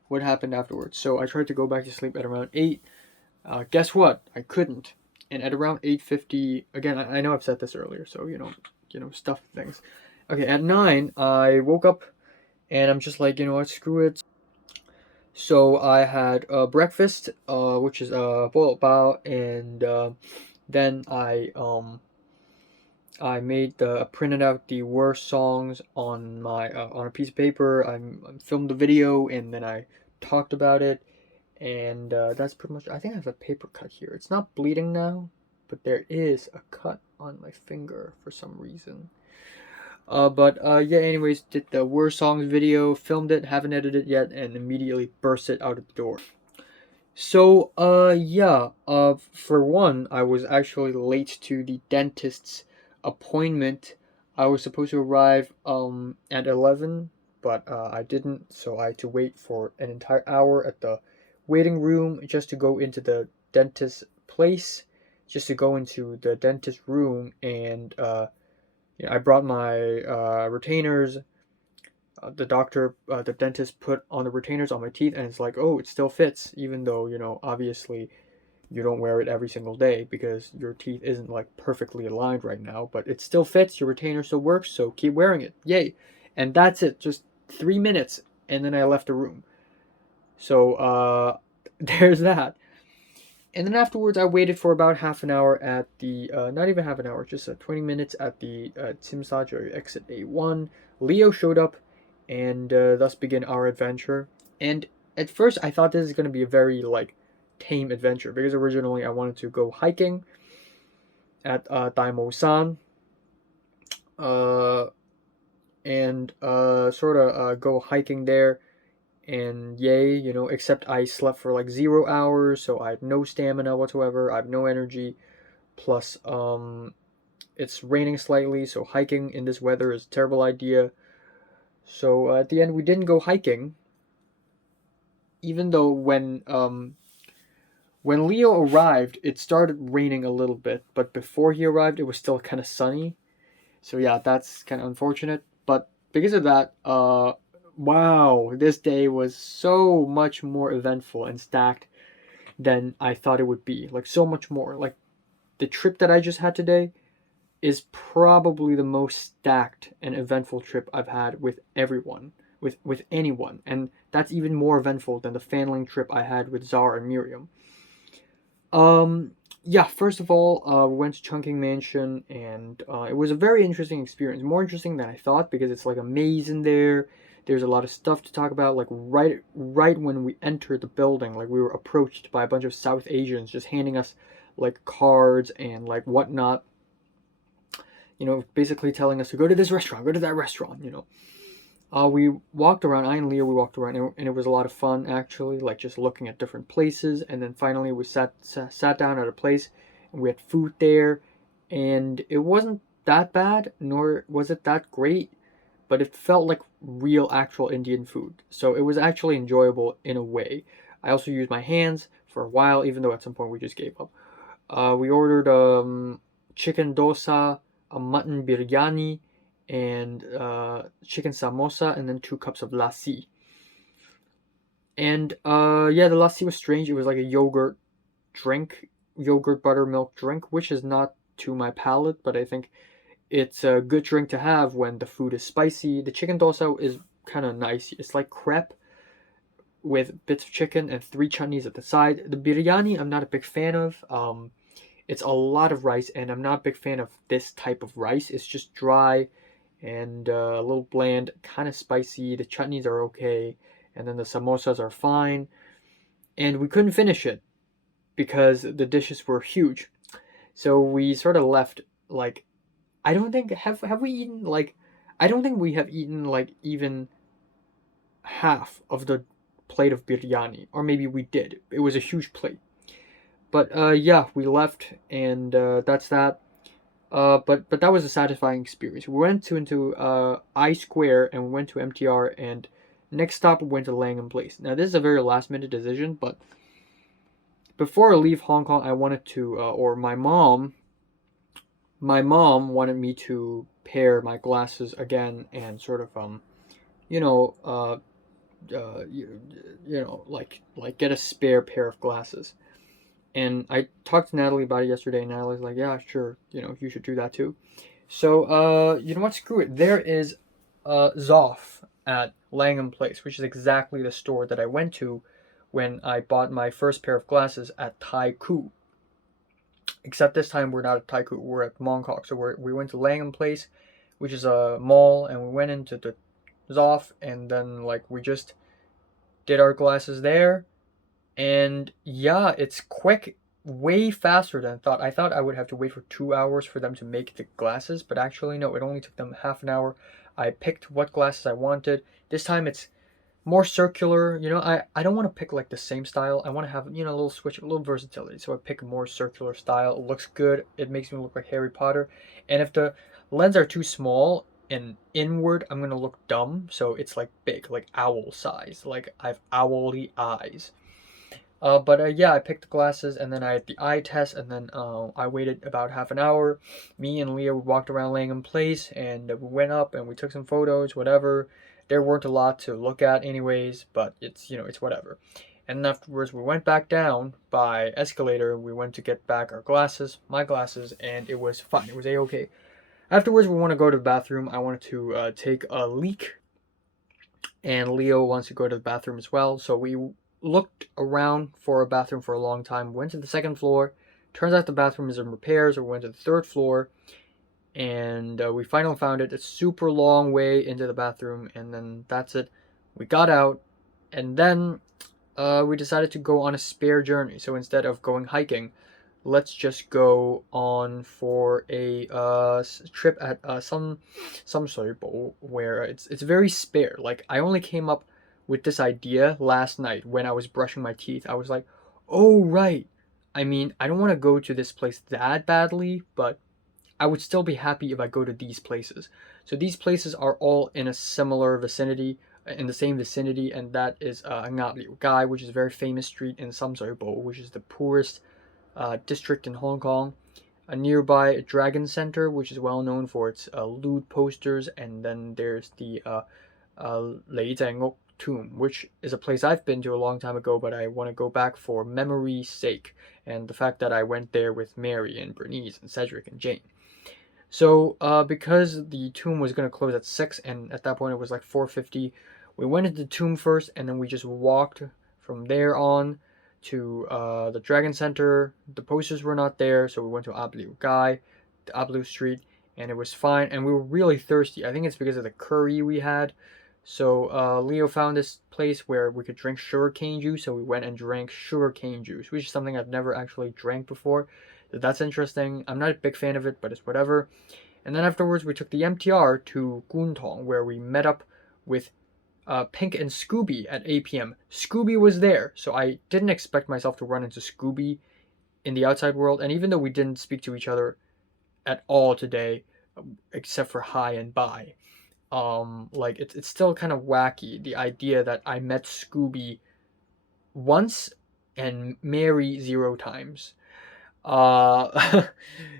What happened afterwards? So I tried to go back to sleep at around 8. Guess what? I couldn't. And at around 8:50, again, I know I've said this earlier, so stuff things. Okay, at 9, I woke up and I'm just like, you know what, screw it. So I had breakfast, which is boiled bao, and then I printed out the worst songs on my on a piece of paper. I filmed the video, and then I talked about it, and that's pretty much. I think I have a paper cut here. It's not bleeding now, but there is a cut on my finger for some reason. But yeah, anyways, did the worst songs video, filmed it, haven't edited it yet, and immediately burst it out of the door. So, yeah, for one, I was actually late to the dentist's appointment. I was supposed to arrive, at 11, but, I didn't, so I had to wait for an entire hour at the waiting room just to go into the dentist's place, just to go into the dentist room, and, I brought my, retainers. The dentist put on the retainers on my teeth, and it's like, oh, it still fits, even though, obviously you don't wear it every single day because your teeth isn't like perfectly aligned right now, but it still fits, your retainer still works, so keep wearing it. Yay. And that's it, just 3 minutes, and then I left the room. So, there's that. And then afterwards, I waited for about half an hour at the, not even half an hour, just 20 minutes at the Tsimsha exit A1. Leo showed up, and thus began our adventure. And at first, I thought this is going to be a very, like, tame adventure, because originally I wanted to go hiking at Daimo-san, and sort of go hiking there, and yay, except I slept for like 0 hours, so I had no stamina whatsoever, I have no energy, plus it's raining slightly, so hiking in this weather is a terrible idea. So at the end, we didn't go hiking, even though When Leo arrived, it started raining a little bit, but before he arrived, it was still kind of sunny. So yeah, that's kind of unfortunate. But because of that, wow, this day was so much more eventful and stacked than I thought it would be. Like so much more. Like the trip that I just had today is probably the most stacked and eventful trip I've had with everyone, with anyone, and that's even more eventful than the fanling trip I had with Zara and Miriam. Um, yeah, first of all, we went to Chungking Mansion, and it was a very interesting experience. More interesting than I thought because it's like a maze in there. There's a lot of stuff to talk about. Like right when we entered the building, like we were approached by a bunch of South Asians just handing us like cards and like whatnot. You know, basically telling us to go to this restaurant, go to that restaurant. You know, we walked around. I and Leo, we walked around, and it was a lot of fun actually. Like just looking at different places, and then finally we sat down at a place, and we had food there, and it wasn't that bad, nor was it that great, but it felt like real, actual Indian food. So it was actually enjoyable in a way. I also used my hands for a while, even though at some point we just gave up. We ordered chicken dosa, a mutton biryani, and chicken samosa, and then 2 cups of lassi. And yeah, the lassi was strange. It was like a yogurt drink, yogurt buttermilk drink, which is not to my palate, but I think it's a good drink to have when the food is spicy. The chicken dosa is kind of nice. It's like crepe with bits of chicken and 3 chutneys at the side. The biryani, I'm not a big fan of. It's a lot of rice, and I'm not a big fan of this type of rice. It's just dry and a little bland, kind of spicy. The chutneys are okay, and then the samosas are fine. And we couldn't finish it because the dishes were huge. So we sort of left like I don't think have we eaten like I don't think we have eaten like even half of the plate of biryani, or maybe we did. It was a huge plate. But yeah, we left, and that's that. But that was a satisfying experience. We went to into I Square, and we went to MTR, and next stop we went to Langham Place. Now this is a very last minute decision, but before I leave Hong Kong, I wanted to, or my mom wanted me to pair my glasses again and sort of you know you know like get a spare pair of glasses. And I talked to Natalie about it yesterday, and Natalie's like, yeah, sure, you know, you should do that too. So, you know what, screw it. There is Zoff at Langham Place, which is exactly the store that I went to when I bought my first pair of glasses at Tai Koo. Except this time we're not at Tai Koo, we're at Mongkok. So we went to Langham Place, which is a mall, and we went into the Zoff, and then like we just did our glasses there. And yeah, it's quick, way faster than I thought. I thought I would have to wait for 2 hours for them to make the glasses, but actually, no, it only took them half an hour. I picked what glasses I wanted. This time it's more circular. You know, I don't want to pick like the same style. I want to have, you know, a little switch, a little versatility. So I pick a more circular style. It looks good. It makes me look like Harry Potter. And if the lens are too small and inward, I'm going to look dumb. So it's like big, like owl size. Like I have owly eyes. But yeah, I picked the glasses, and then I had the eye test, and then I waited about half an hour. Me and Leah walked around Langham Place, and we went up and we took some photos, whatever. There weren't a lot to look at anyways, but it's, you know, it's whatever. And afterwards we went back down by escalator. We went to get back our glasses, my glasses, and it was fine. It was a-okay. Afterwards we want to go to the bathroom. I wanted to take a leak, and Leo wants to go to the bathroom as well. So we looked around for a bathroom for a long time. Went to the second floor. Turns out the bathroom is in repairs. We went to the third floor, and we finally found it. It's a super long way into the bathroom, and then that's it. We got out, and then we decided to go on a spare journey. So instead of going hiking, let's just go on for a trip at some Bowl, where it's very spare. Like I only came up with this idea last night when I was brushing my teeth. I was like, oh right. I mean, I don't want to go to this place that badly, but I would still be happy if I go to these places. So these places are all in a similar vicinity. in the same vicinity, and that is Ngap Liu Gai, which is a very famous street in Samsui-bo, which is the poorest district in Hong Kong. A nearby Dragon Center, which is well known for its lewd posters, and then there's the Lei Zhengok tomb, which is a place I've been to a long time ago, but I want to go back for memory's sake, and the fact that I went there with Mary and Bernice and Cedric and Jane. So because the tomb was going to close at 6, and at that point it was like 4:50, we went into the tomb first, and then we just walked from there on to the Dragon Center. The posters were not there, so we went to Abliu Gai, to Abliu Street, and it was fine. And we were really thirsty. I think it's because of the curry we had. So Leo found this place where we could drink sugarcane juice, so we went and drank sugarcane juice, which is something I've never actually drank before. So that's interesting. I'm not a big fan of it, but it's whatever. And then afterwards, we took the MTR to Guntong, where we met up with Pink and Scooby at 8 p.m. Scooby was there, so I didn't expect myself to run into Scooby in the outside world. And even though we didn't speak to each other at all today, except for hi and bye, like it's still kind of wacky, the idea that I met Scooby once and Mary 0 times.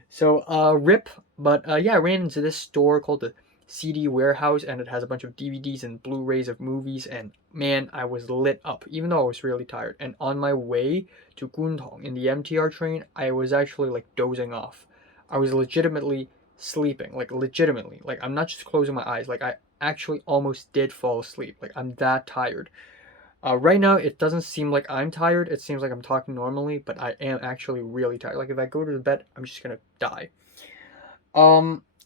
So rip, but yeah, I ran into this store called the CD Warehouse, and it has a bunch of DVDs and Blu-rays of movies, and man, I was lit up, even though I was really tired. And on my way to Guntong in the MTR train, I was actually like dozing off. I was legitimately sleeping, like legitimately. Like I'm not just closing my eyes, like I actually almost did fall asleep. Like I'm that tired. Right now, it doesn't seem like I'm tired. It seems like I'm talking normally, but I am actually really tired. Like if I go to the bed, I'm just gonna die.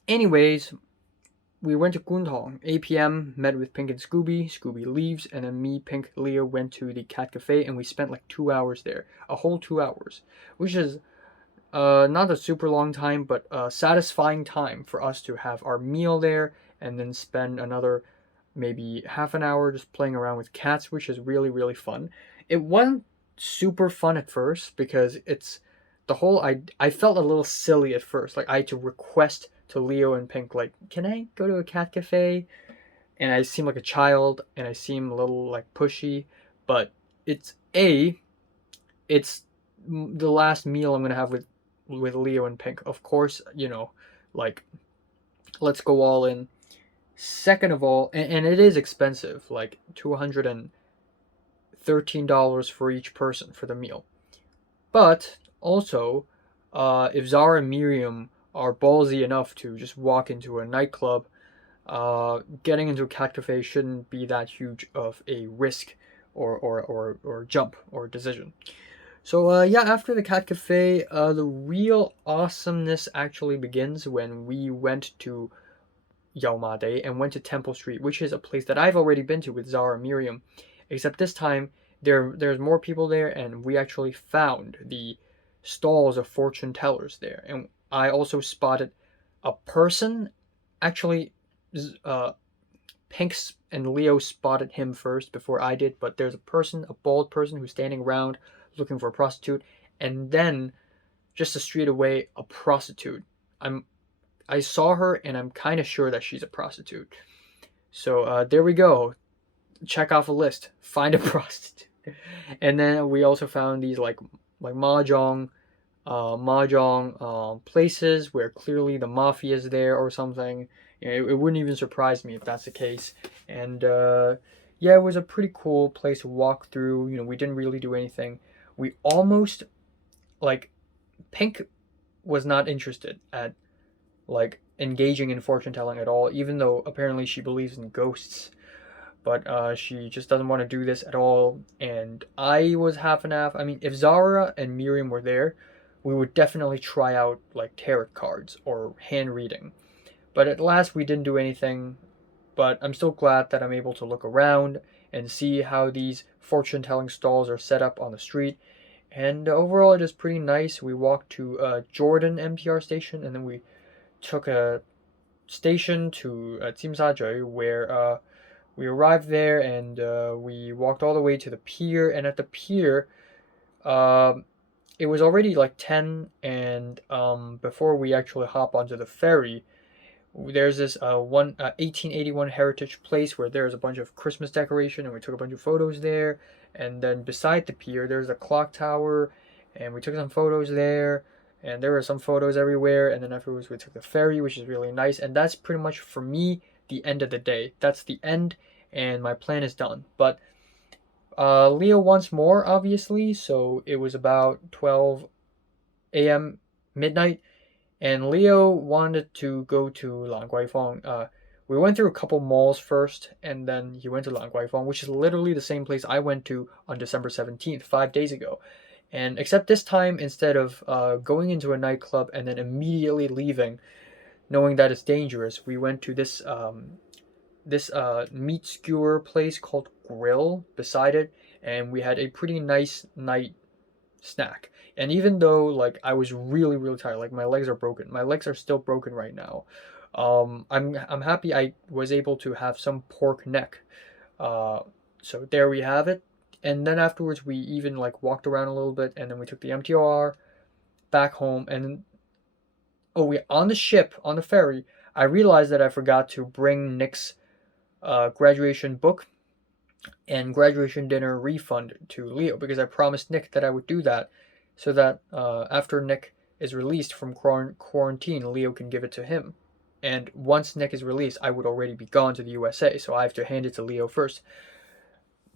Anyways, we went to Guntong, 8 p.m., met with Pink and Scooby. Scooby leaves, and then me, Pink, Leo went to the Cat Cafe, and we spent like 2 hours there. A whole 2 hours, which is not a super long time, but a satisfying time for us to have our meal there and then spend another maybe half an hour just playing around with cats, which is really, really fun. It wasn't super fun at first because it's the whole I felt a little silly at first. Like I had to request to Leo and Pink, like, can I go to a cat cafe? And I seem like a child and I seem a little like pushy, but it's the last meal I'm gonna have with Leo and Pink. Of course, like let's go all in. Second of all, and it is expensive, like $213 for each person for the meal. But also, if Zara and Miriam are ballsy enough to just walk into a nightclub, getting into a cat cafe shouldn't be that huge of a risk or jump or decision. So yeah, after the cat cafe, the real awesomeness actually begins when we went to Yaomade and went to Temple Street, which is a place that I've already been to with Zara and Miriam, except this time there's more people there, and we actually found the stalls of fortune tellers there, and I also spotted a person. Actually, Pink's and Leo spotted him first before I did, but there's a bald person who's standing around looking for a prostitute, and then just a street away, a prostitute. I saw her, and I'm kind of sure that she's a prostitute. So there we go. Check off a list. Find a prostitute. And then we also found these like mahjong places where clearly the mafia is there or something. It wouldn't even surprise me if that's the case. And yeah, it was a pretty cool place to walk through. We didn't really do anything. We almost, like, Pink was not interested at like engaging in fortune telling at all, even though apparently she believes in ghosts. But she just doesn't want to do this at all. And I was half and half. I mean, if Zara and Miriam were there, we would definitely try out like tarot cards or hand reading. But at last, we didn't do anything. But I'm still glad that I'm able to look around and see how these fortune telling stalls are set up on the street. And overall, it is pretty nice. We walked to Jordan MTR station, and then we took a station to Tsimsha, where we arrived there, and we walked all the way to the pier. And at the pier, it was already like 10, and before we actually hop onto the ferry, There's this 1881 heritage place where there's a bunch of Christmas decoration, and we took a bunch of photos there. And then beside the pier, there's a clock tower, and we took some photos there. And there were some photos everywhere. And then afterwards, we took the ferry, which is really nice. And that's pretty much for me the end of the day. That's the end, and my plan is done. But Leo wants more, obviously. So it was about 12 a.m. midnight, and Leo wanted to go to Langguaifeng. We went through a couple malls first, and then he went to Langguaifeng, which is literally the same place I went to on December 17th, 5 days ago. And except this time, instead of going into a nightclub and then immediately leaving, knowing that it's dangerous, we went to this meat skewer place called Grill beside it, and we had a pretty nice night snack. And even though like I was really really tired, like my legs are broken. My legs are still broken right now. I'm happy I was able to have some pork neck. So there we have it. And then afterwards we even like walked around a little bit, and then we took the MTR back home. And then, oh, we on the ship on the ferry, I realized that I forgot to bring Nick's graduation book and graduation dinner refund to Leo, because I promised Nick that I would do that, so that after Nick is released from quarantine, Leo can give it to him. And once Nick is released, I would already be gone to the USA, so I have to hand it to Leo first.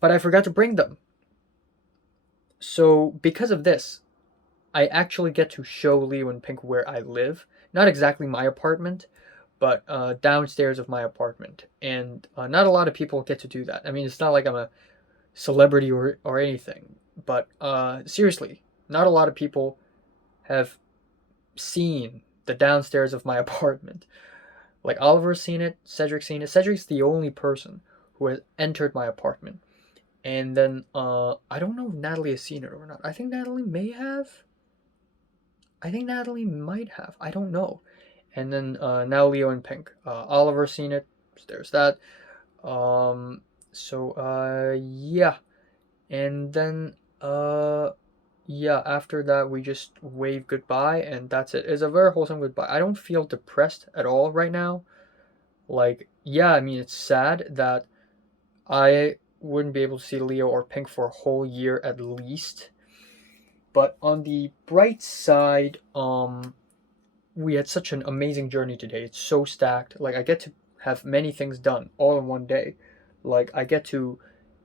But I forgot to bring them. So because of this, I actually get to show Leo and Pink where I live. Not exactly my apartment, but downstairs of my apartment. And not a lot of people get to do that. I mean, it's not like I'm a celebrity or anything. But seriously, not a lot of people have seen the downstairs of my apartment. Like Oliver's seen it, Cedric's seen it. Cedric's the only person who has entered my apartment. And then I don't know if Natalie has seen it or not. I think Natalie may have. I think Natalie might have. I don't know. And then now Leo and Pink. Oliver's seen it. So there's that. Yeah. And then yeah, after that we just wave goodbye, and that's it. It's a very wholesome goodbye. I don't feel depressed at all right now. Like, yeah, I mean, it's sad that I wouldn't be able to see Leo or Pink for a whole year at least. But on the bright side, we had such an amazing journey today. It's so stacked. Like, I get to have many things done all in one day. Like, I get to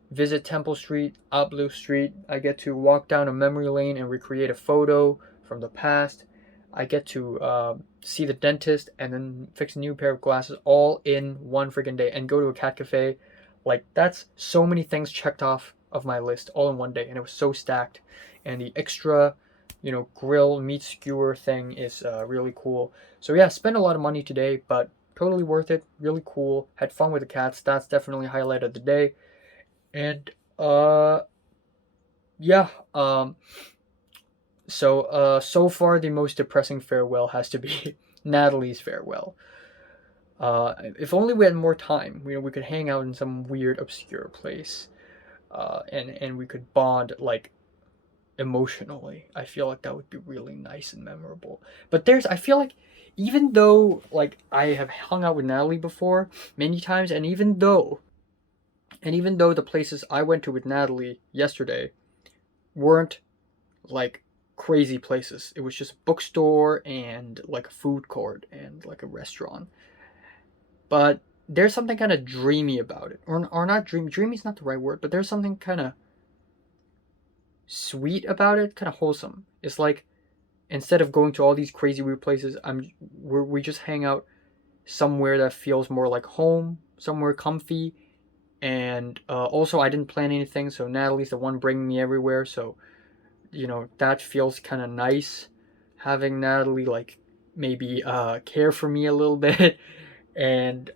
visit Temple Street, Ablu Street. I get to walk down a memory lane and recreate a photo from the past. I get to see the dentist and then fix a new pair of glasses all in one freaking day, and go to a cat cafe. Like, that's so many things checked off of my list all in one day, and it was so stacked. And the extra, grill meat skewer thing is really cool. So yeah, spent a lot of money today, but totally worth it. Really cool. Had fun with the cats. That's definitely highlight of the day. And yeah, so far the most depressing farewell has to be Natalie's farewell. If only we had more time, we could hang out in some weird obscure place, and we could bond like emotionally. I feel like that would be really nice and memorable. But I feel like, even though like I have hung out with Natalie before many times, and even though the places I went to with Natalie yesterday weren't like crazy places, it was just a bookstore and like a food court and like a restaurant. But there's something kind of dreamy about it, or not dreamy. Dreamy is not the right word, but there's something kind of sweet about it, kind of wholesome. It's like, instead of going to all these crazy weird places, we just hang out somewhere that feels more like home, somewhere comfy. And also, I didn't plan anything, so Natalie's the one bringing me everywhere. So, that feels kind of nice, having Natalie like maybe care for me a little bit. And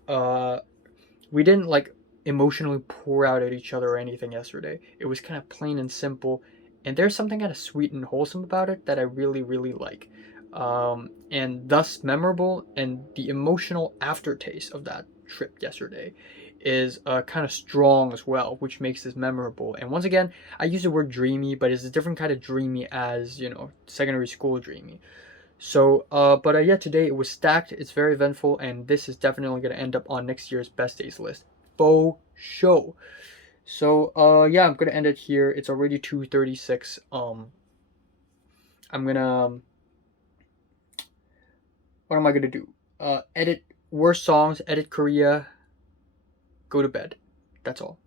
we didn't like emotionally pour out at each other or anything yesterday. It was kind of plain and simple, and there's something kind of sweet and wholesome about it that I really really like, and thus memorable. And the emotional aftertaste of that trip yesterday is kind of strong as well, which makes this memorable. And once again, I use the word dreamy, but it's a different kind of dreamy as secondary school dreamy. So, yeah, today it was stacked. It's very eventful, and this is definitely gonna end up on next year's best days list. Faux show. So, yeah, I'm gonna end it here. It's already 2:36. I'm gonna what am I gonna do? Edit worst songs, edit Korea, go to bed. That's all.